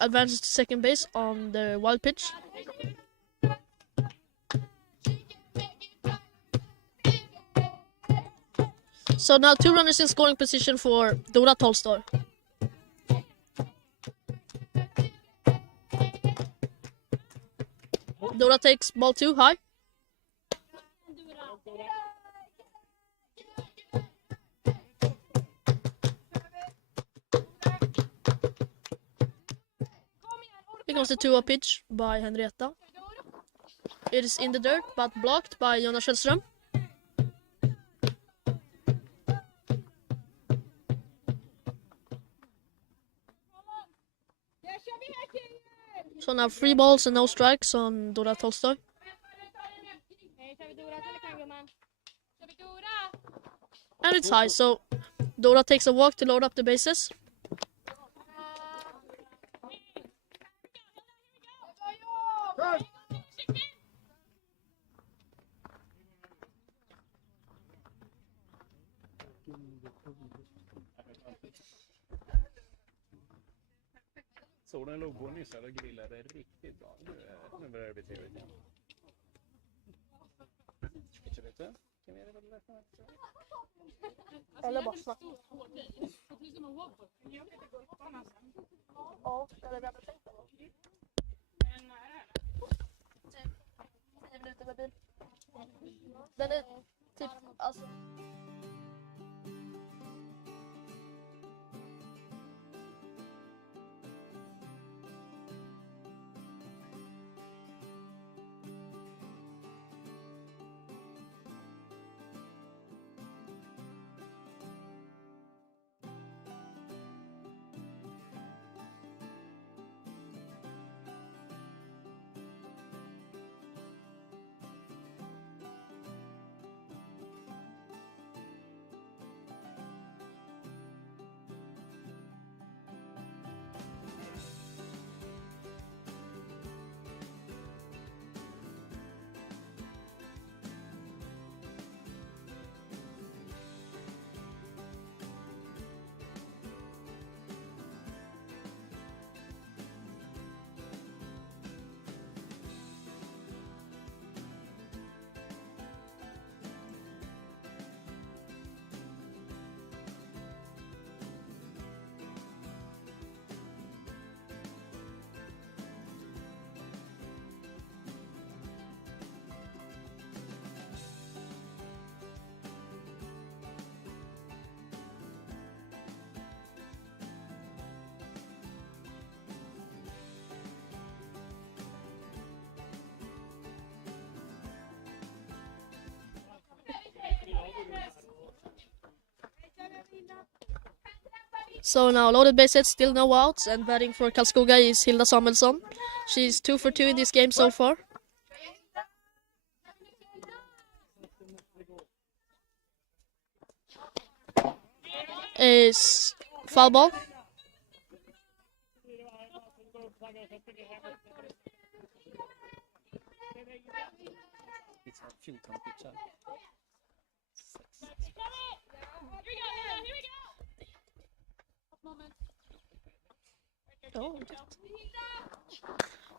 advances to second base on the wild pitch. So now 2 runners in scoring position for Dora Tolstoy. Dora takes ball 2 high. Here comes the 2-0 pitch by Henrietta. It is in the dirt, but blocked by Jonna Källström. So now 3 balls and no strikes on Dora Tolstoy. And it's high, so Dora takes a walk to load up the bases. Så den låg på nyss och grillade riktigt bra. Nu börjar det bli trevligt igen. Eller bara snabbt. Ja, eller vi hade tänkt på. 10 minuter med bil. Den är typ, alltså... So now loaded base hits, still no outs, and batting for Karlskoga is Hilda Samuelsson. She's 2 for 2 in this game so far. Is foul ball. Oh.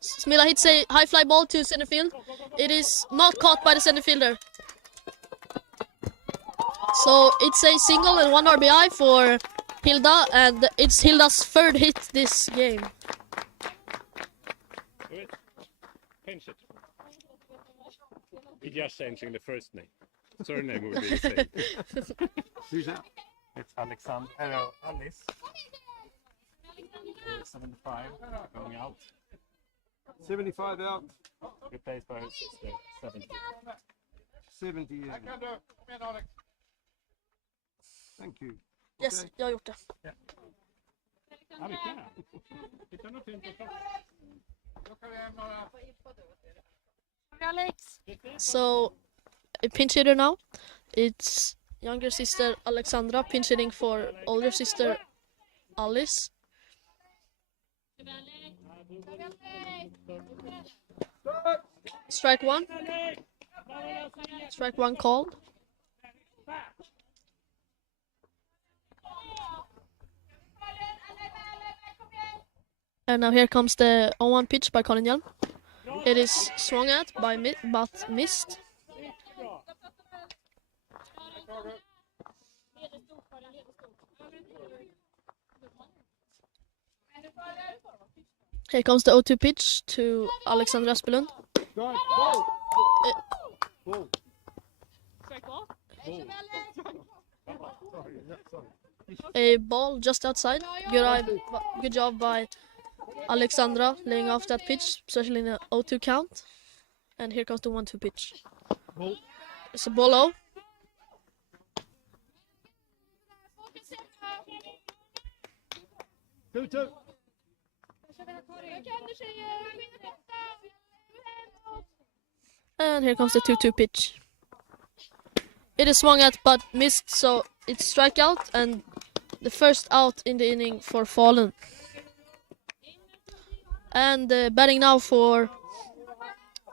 Smilla hits a high fly ball to center field. It is not caught by the center fielder. So it's a single and 1 RBI for Hilda, and it's Hilda's 3rd hit this game. Pinch it. We're just changing the first name. Surname will be the same. Who's that? It's Alice. 75 going out. 75 out. Replaced by her sister, 70. 70 igen. Här kan du. Kom igen Alex. Thank you. Yes, Okej. jag har gjort det. Ja, mycket. Titta något fint på Då kan vi hämna. Alex! So, a pinch hitter now. It's younger sister Alexandra pinch hitting for older sister Alice. Strike one. Strike one called. And now here comes the 0-1 pitch by Colin Hjelm. It is swung at by but missed. Here comes the 0-2 pitch to Alexandra Spelund. Ball. Ball. A ball just outside. Good job by Alexandra laying off that pitch, especially in a 0-2 count. And here comes the 1-2 pitch. Ball. It's a ball low. 2-2. And here comes the 2-2 pitch. It is swung at but missed, so it's strikeout and the first out in the inning for Falun. And batting now for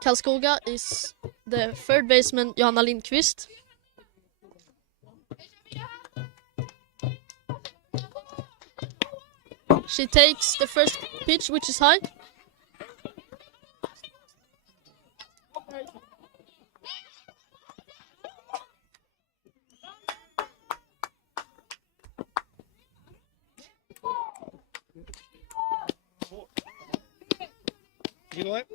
Karlskoga is the third baseman Johanna Lindqvist. She takes the first pitch, which is high. You know it?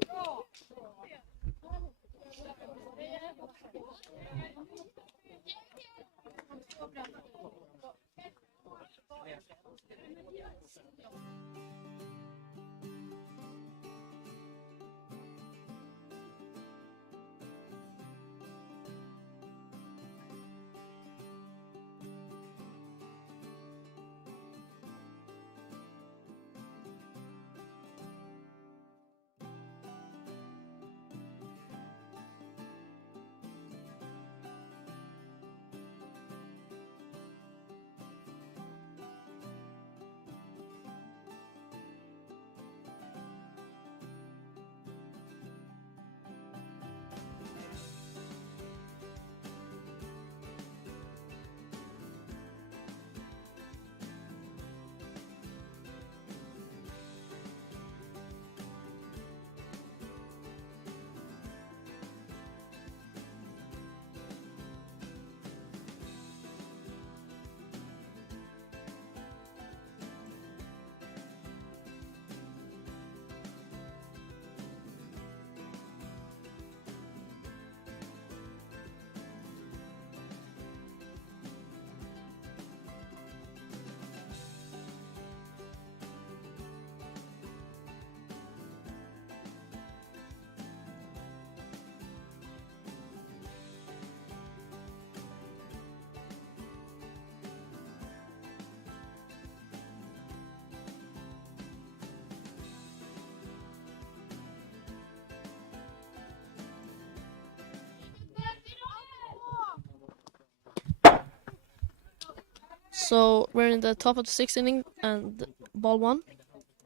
So we're in the top of the sixth inning and ball one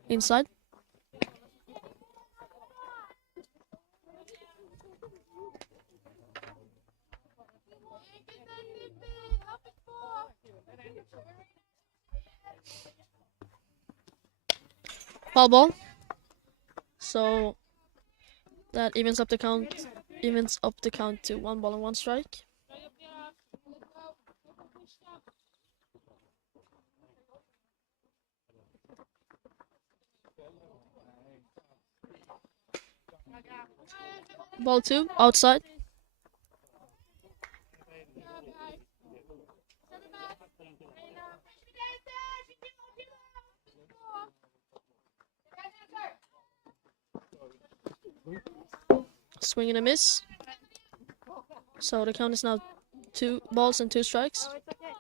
inside. Foul ball. So that evens up the count to 1 ball and 1 strike. Ball 2 outside. Swing and a miss. So the count is now 2 balls and 2 strikes. Oh, it's okay.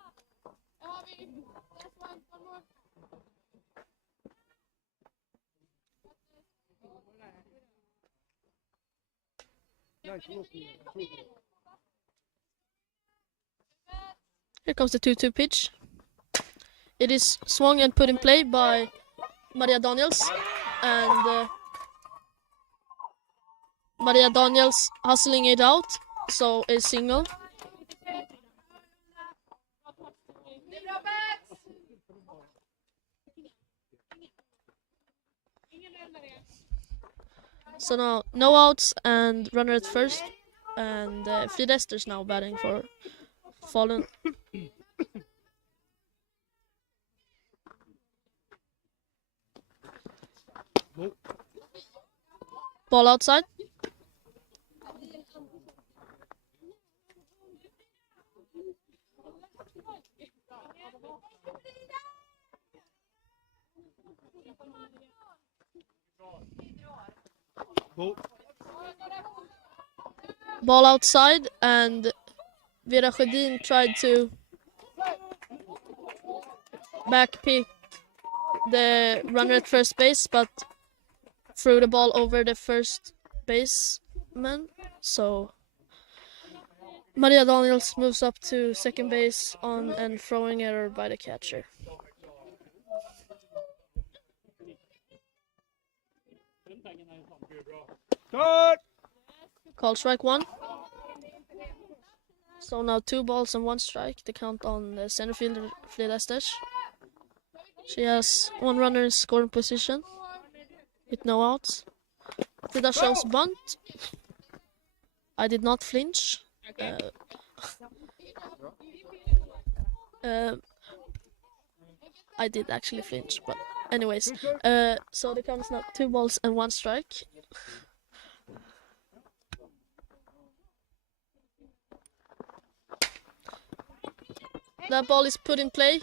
Där har vi last one more. Here comes the 2-2 pitch. It is swung and put in play by Maria Daniels, and Maria Daniels hustling it out, so a single. Det är bra backs! Ingen äldre. So now no outs and runner at first, and Frid Ester's now batting for Falun. Ball outside. Ball outside, and Vera Sjödin tried to backpick the runner at first base, but threw the ball over the first baseman. So Maria Daniels moves up to second base on and throwing error by the catcher. Call strike 1. So now 2 balls and 1 strike. The count on the center fielder Frida Esters. She has 1 runner in scoring position with no outs. Frida shows bunt. I did not flinch. I did actually flinch, but anyways. So the count is now 2 balls and 1 strike. That ball is put in play,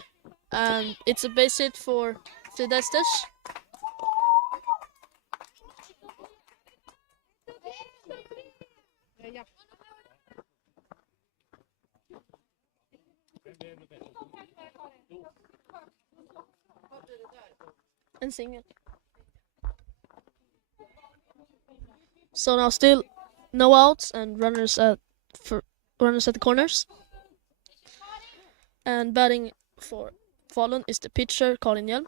and it's a base hit for Frida Esters. And single. So now still no outs and runners at the corners. And batting for Falun is the pitcher Karin Hjelm.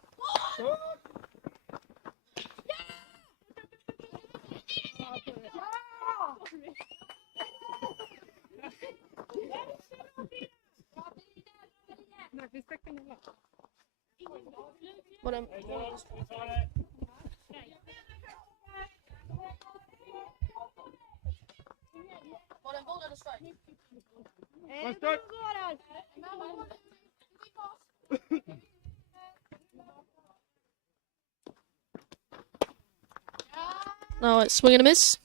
Var det en boll eller strike? Now it's swing and a miss.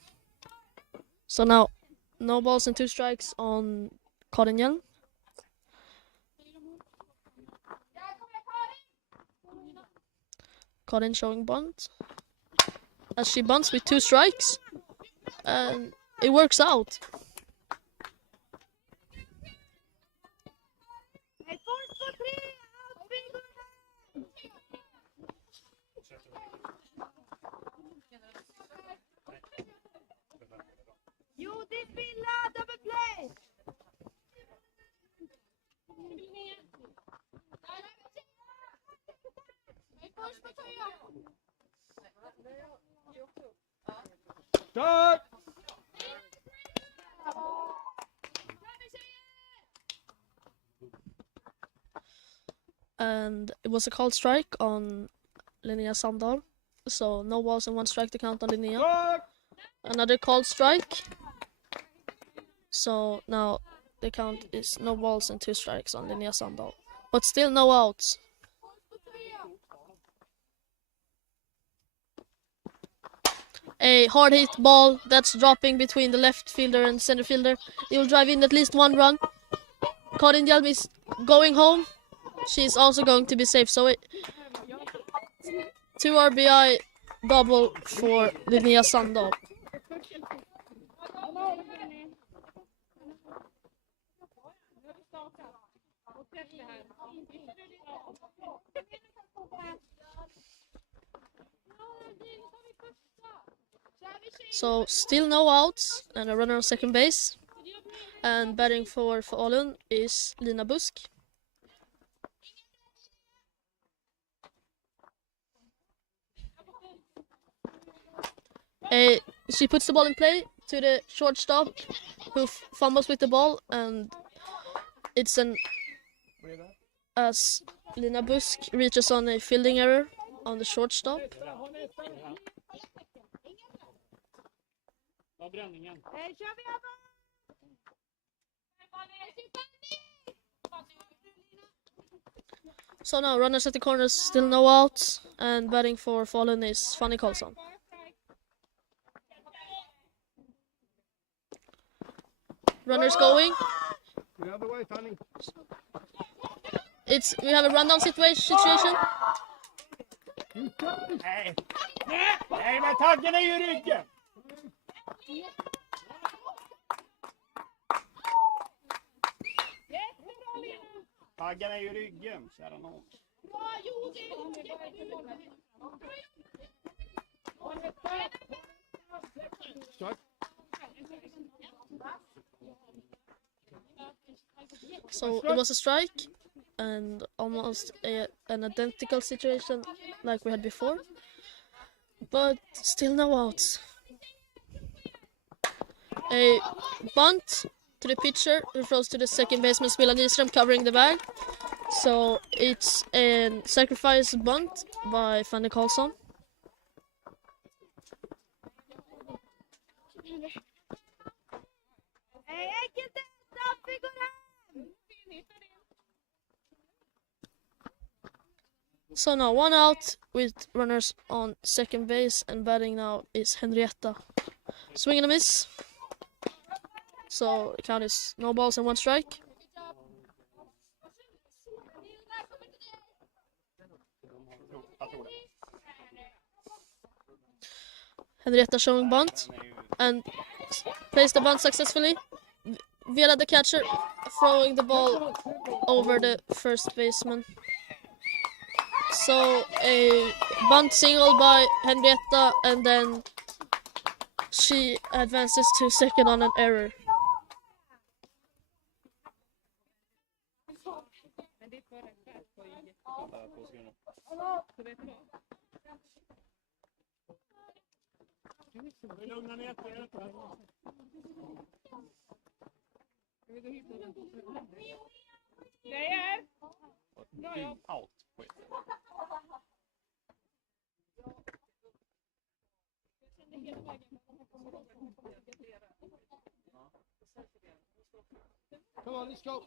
So now no balls and 2 strikes on Karin Hjelm. Karin showing bunt. As she bunts with 2 strikes. And it works out. Start! And it was a called strike on Linnea Sandahl. So no balls and 1 strike to count on Linnea. Start! Another called strike. So now the count is no balls and 2 strikes on Linnea Sandahl. But still no outs. A hard hit ball that's dropping between the left fielder and center fielder. It will drive in at least 1 run. Karin Hjelm is going home. She's also going to be safe. So 2 RBI double for Linnea Sandahl. So still no outs and a runner on second base. And batting for Falun is Lina Busk. She puts the ball in play to the shortstop, who fumbles with the ball, and it's an as Lina Busk reaches on a fielding error on the shortstop. So now runners at the corners, still no outs, and batting for Falun is Fanny Karlsson. Runners going. The other way, Fanny. We have a rundown situation. Nej! Nej, men taggen är ju i ryggen! Taggen är ju i ryggen, kära någon. So it was a strike and almost an identical situation like we had before, but still no outs. A bunt to the pitcher who throws to the second baseman Smilla Nyström covering the bag. So it's a sacrifice bunt by Fanny Karlsson. So now one out with runners on second base, and batting now is Henrietta. Swing and a miss. So the count is no balls and one strike. Henrietta showing bunt and plays the bunt successfully. Via the catcher throwing the ball over the first baseman. So a bunt single by Henrietta, and then she advances to second on an error. Out. Come on, let's go.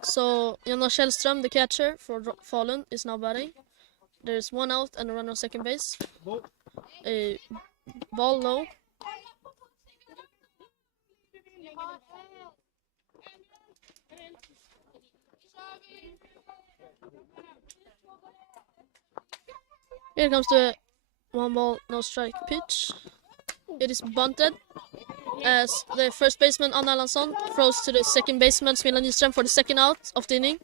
So Jonna Källström, the catcher for Falun, is now batting. There's one out and a runner on second base. A ball low. Here comes the one ball, no strike pitch. It is bunted as the first baseman Anna Erlandsson throws to the second baseman Smilla Nyström for the second out of the inning.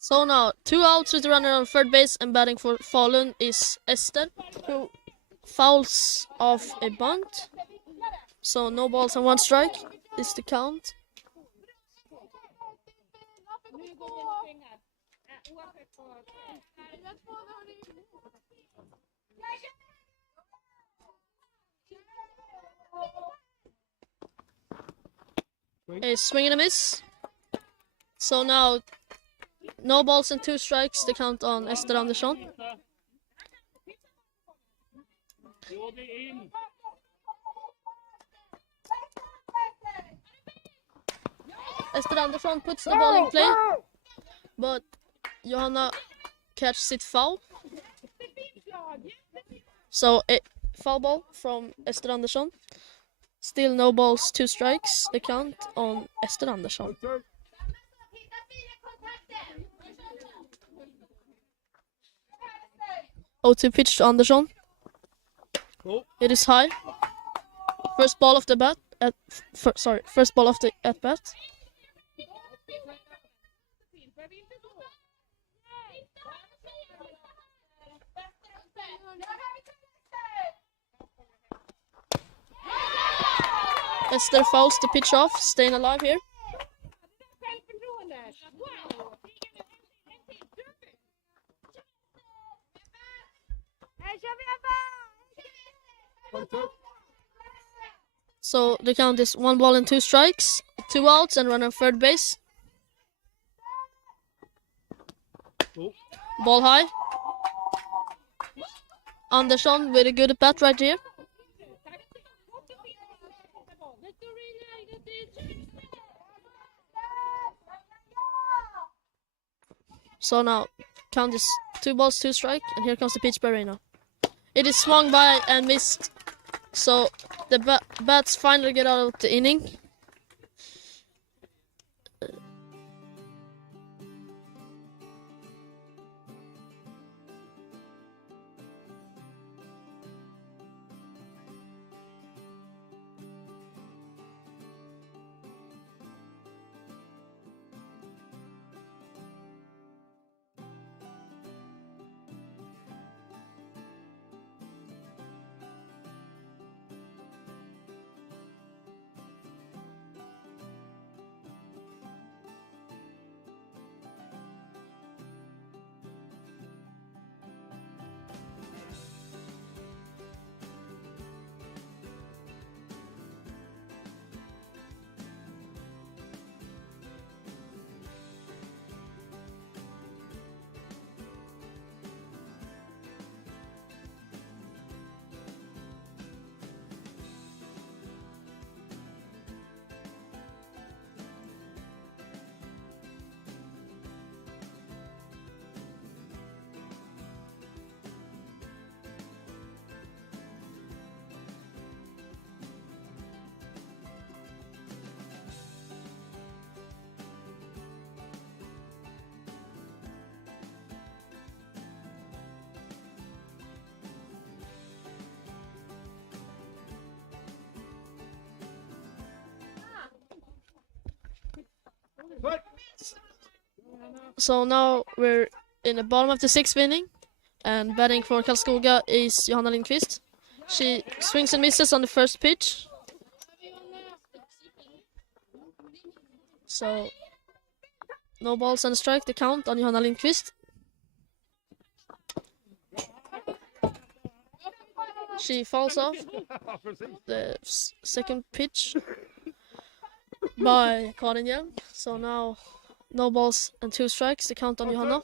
So now 2 outs with the runner on third base, and batting for Falun is Esther, who fouls off a bunt. So no balls and one strike is the count. A swing and a miss. So now no balls and 2 strikes, the count on Esther Andersson. Slå dig in. Ester Andersson puts the ball in play, but Johanna catches it foul. So a foul ball from Ester Andersson. Still no balls, 2 strikes. The count on Ester Andersson. 0-2 pitch to Andersson. It is high. First ball of the bat. First ball of the at bat. Esther fouls the pitch off, staying alive here. So the count is 1 ball and 2 strikes, 2 outs and runner third base. Ball high. Andersson with a good at bat right here. So now count is 2 balls, 2 strike, and here comes the pitch by Reina. It is swung by and missed. So the bats finally get out of the inning. So now we're in the bottom of the 6th inning, and batting for Karlskoga is Johanna Lindqvist. She swings and misses on the first pitch. So no balls and a strike, the count on Johanna Lindqvist. She falls off the second pitch by Karin Hjelm. So now no balls and 2 strikes, the count on Johanna.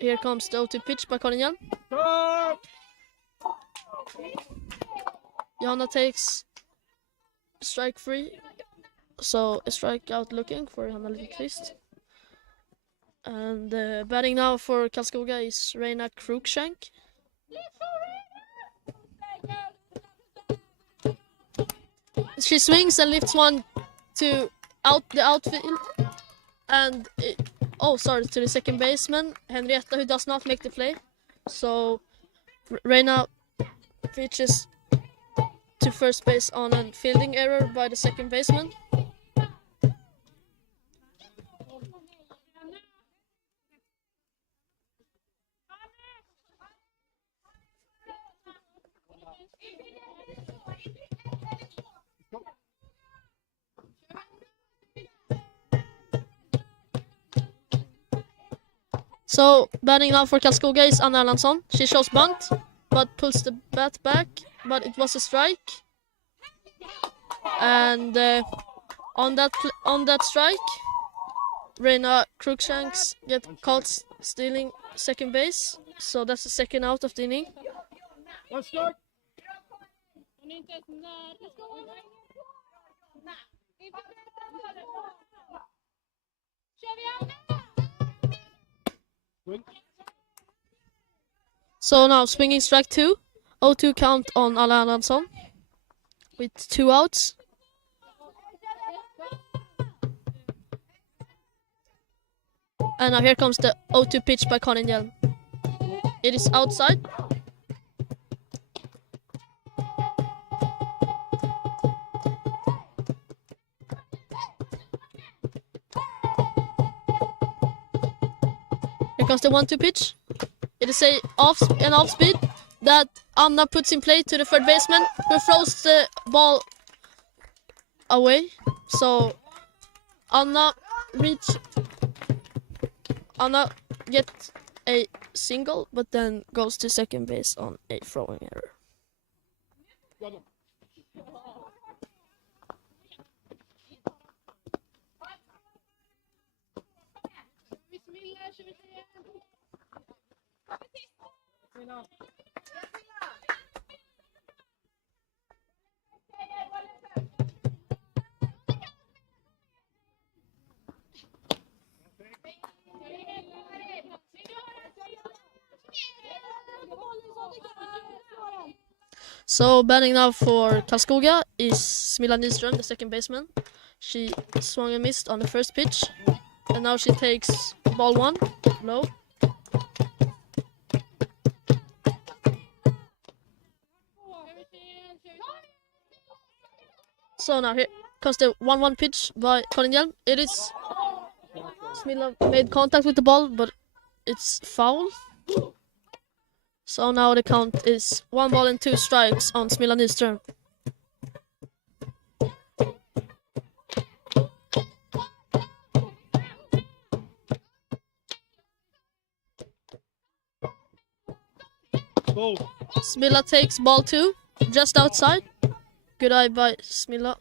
Here comes the 0-2 pitch by Karin Hjelm. Johanna takes strike 3, so a strikeout looking for Johanna Lindqvist. And batting now for Karlskoga is Reina Cruikshank. She swings and lifts one to the outfield, and to the second baseman Henrietta, who does not make the play. So Reina pitches to first base on a fielding error by the second baseman. So batting now for Karlskoga is Anna Erlandsson. She shows bunt, but pulls the bat back, but it was a strike. And on that strike, Reina Cruikshanks get caught stealing second base. So that's the second out of the inning. Let's start. Hon är inte ens nära. Kör vi Anna? Swing. So now swinging strike 2. 0-2 count on Alla Andersson with 2 outs. And now here comes the 0-2 pitch by Karin Hjelm. It is outside. Here comes the 1-2 pitch. It is an off speed that Anna puts in play to the third baseman, who throws the ball away. So Anna gets a single, but then goes to second base on a throwing error. Got him. Bismillah, kör vi tjejer. So batting now for Karlskoga is Smilla Nyström, the second baseman. She swung and missed on the first pitch, and now she takes ball 1, low. So now here comes the 1-1 pitch by Karin Hjelm. It is Smilla made contact with the ball, but it's foul. So now the count is 1 ball and 2 strikes on Smilla Nyström. Ball. Smilla takes ball 2, just outside. Good eye by Smilla,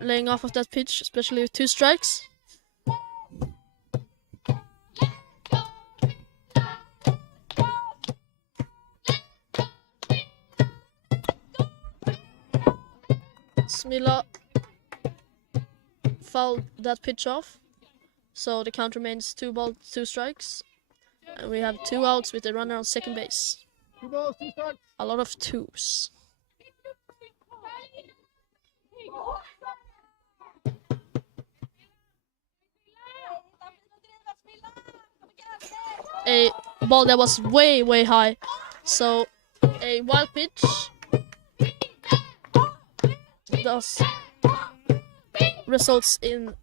laying off of that pitch, especially with 2 strikes. Smilla fouled that pitch off, so the count remains 2 balls, 2 strikes, and we have 2 outs with a runner on second base. 2 balls, 2 strikes. A lot of 2s. A ball that was way high, so a wild pitch thus results in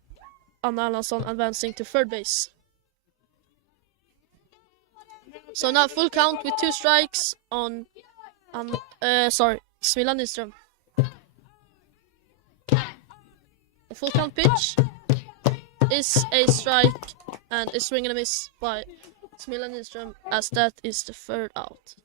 Anna Erlandsson advancing to third base. So now full count with 2 strikes on Smilla Nyström. The full count pitch is a strike and a swing and a miss by Smilla Nyström, as that is the 3rd out.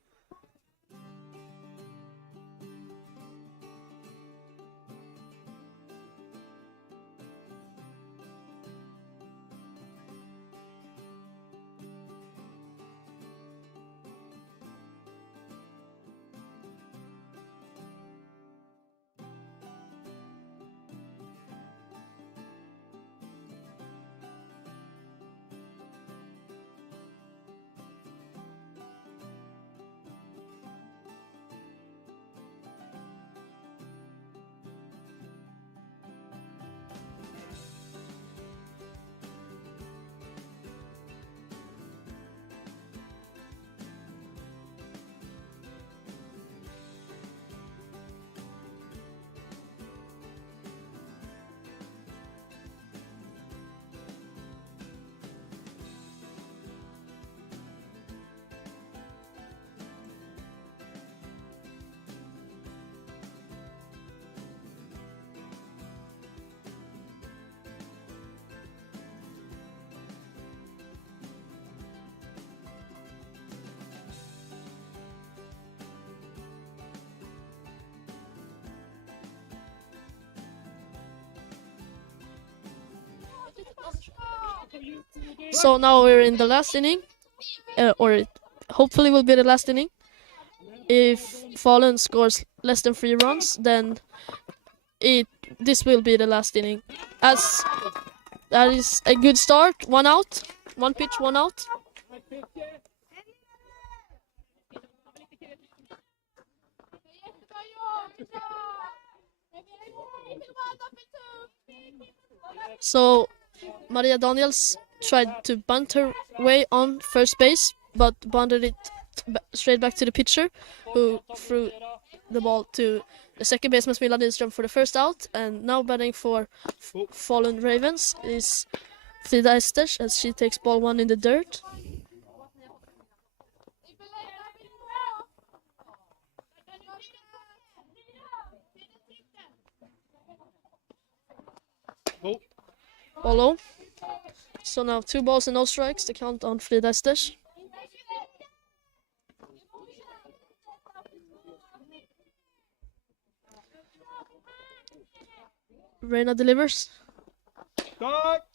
So now we're in the last inning. or it hopefully will be the last inning. If Falun scores less than 3 runs, then this will be the last inning. As that is a good start. 1 out, 1 pitch, 1 out. So Maria Daniels tried to bunt her way on first base, but bunted it straight back to the pitcher, who threw the ball to the second baseman Mila Nidström for the first out. And now batting for Falun Ravens is Frida Esters, as she takes ball 1 in the dirt. Ball low. So now 2 balls and no strikes. The count on Frida Esters. Reina delivers.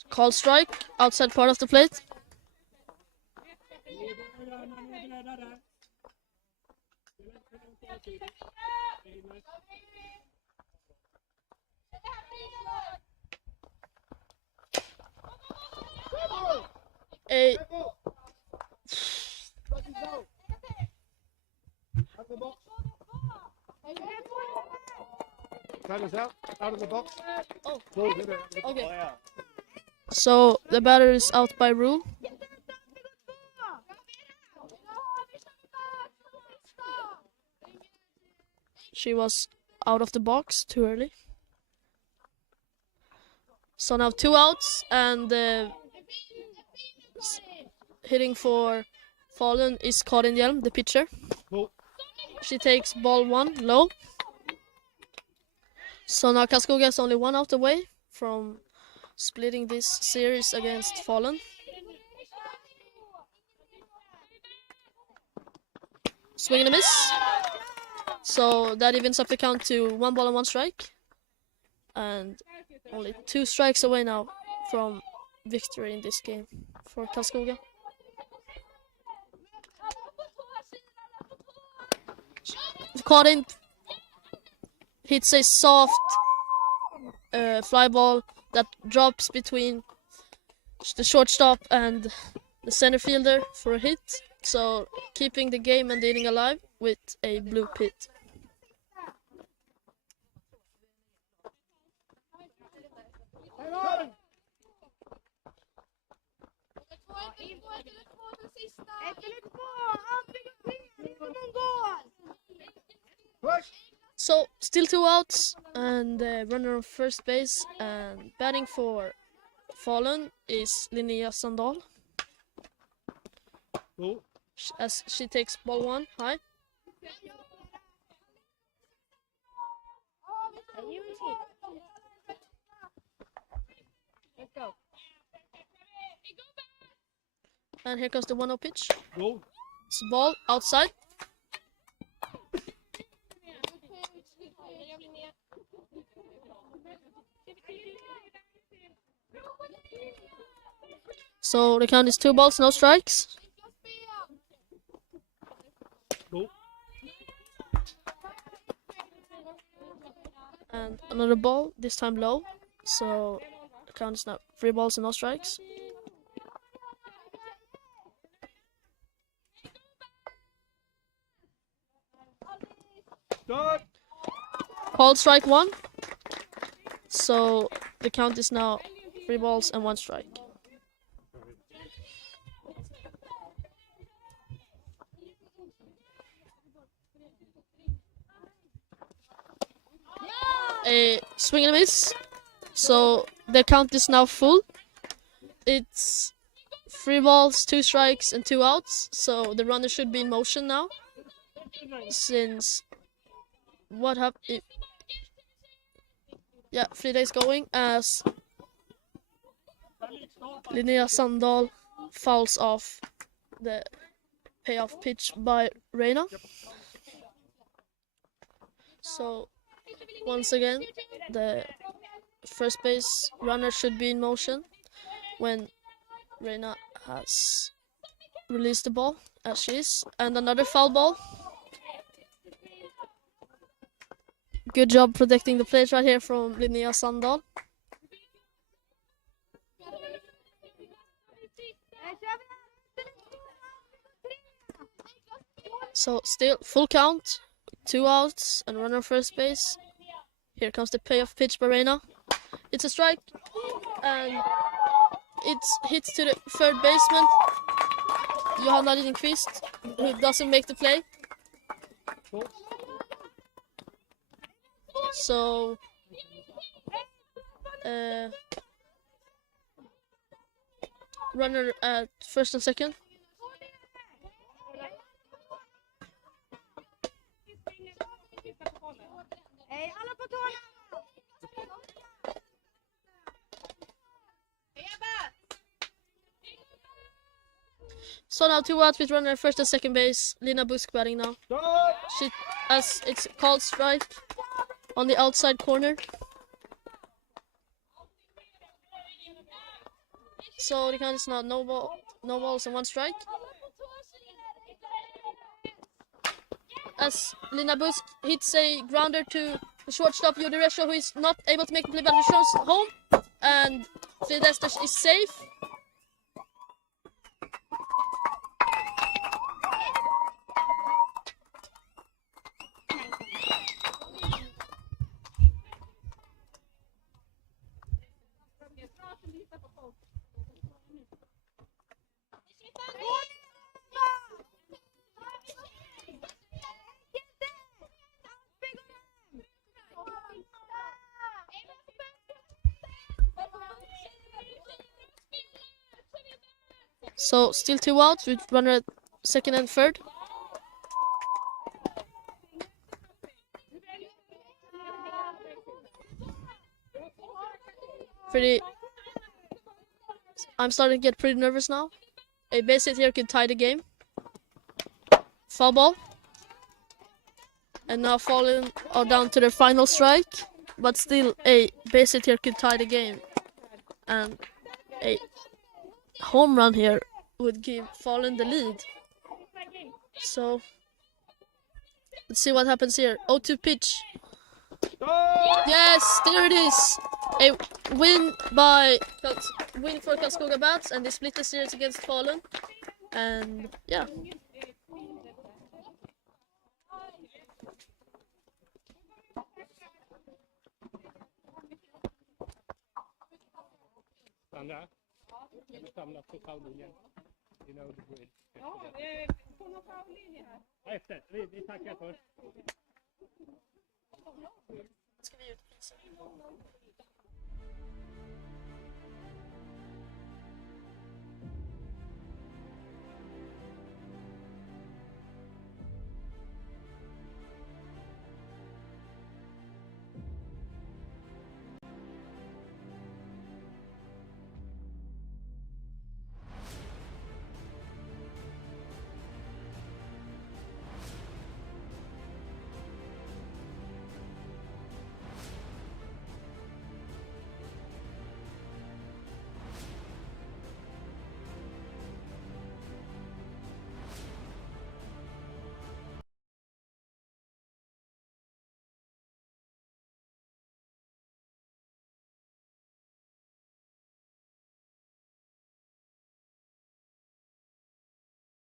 Call strike outside part of the plate. A Runners out of the box. Oh. Ball hit it. okay. So the batter is out by rule. She was out of the box too early. So now 2 outs, and hitting for Falun is Karin Hjelm, the pitcher. She takes ball 1 low. So now Karlskoga is only 1 out away from splitting this series against Falun. Swing and a miss. So that evens up the count to 1 ball and 1 strike. And only 2 strikes away now from victory in this game for Karlskoga. Karin hits a soft fly ball that drops between the shortstop and the center fielder for a hit. So keeping the game and the inning alive with a blue pit. So still 2 outs and runner on first base, and batting for Falun is Linnea Sandahl, as she takes ball 1 high. And here comes the 1-0 pitch. It's a ball outside. So the count is 2 balls, no strikes. And another ball, this time low. So the count is now 3 balls and no strikes. Called strike 1. So the count is now 3 balls and 1 strike. A swing and a miss. So the count is now full. It's 3 balls, 2 strikes, and 2 outs. So the runner should be in motion now. Since what happened? Yeah, Frida is going as Linnea Sandahl fouls off the payoff pitch by Reina. So once again, the first base runner should be in motion when Reina has release the ball as she is. And another foul ball. Good job protecting the place right here from Linnea Sandahl. So still full count, 2 outs and runner first base. Here comes the payoff pitch by Reina. It's a strike and it hits to the third baseman, Johanna Lindqvist, who doesn't make the play. So runner at first and second. So now 2 outs with runner at first and second base. Lina Busk batting now. As it's called strike on the outside corner. So the count is now no balls and 1 strike. As Lina Busk hits a grounder to the shortstop Jodi Resho, who is not able to make the play, but returns home, and Fridester is safe. So still 2 outs with runner at second and third. I'm starting to get pretty nervous now. A base hit here could tie the game. Foul ball. And now Falun are down to their final strike. But still a base hit here could tie the game. And a home run here would give Falun the lead. So let's see what happens here. 0-2 pitch. Yes, there it is. A win for Karlskoga Bats, and they split the series against Falun. And yeah. Sandra, vi samlas på foullinjen. You know the bridge. Ja, på någon foullinje här. Ja, efter. Vi tackar först. Ska vi ut?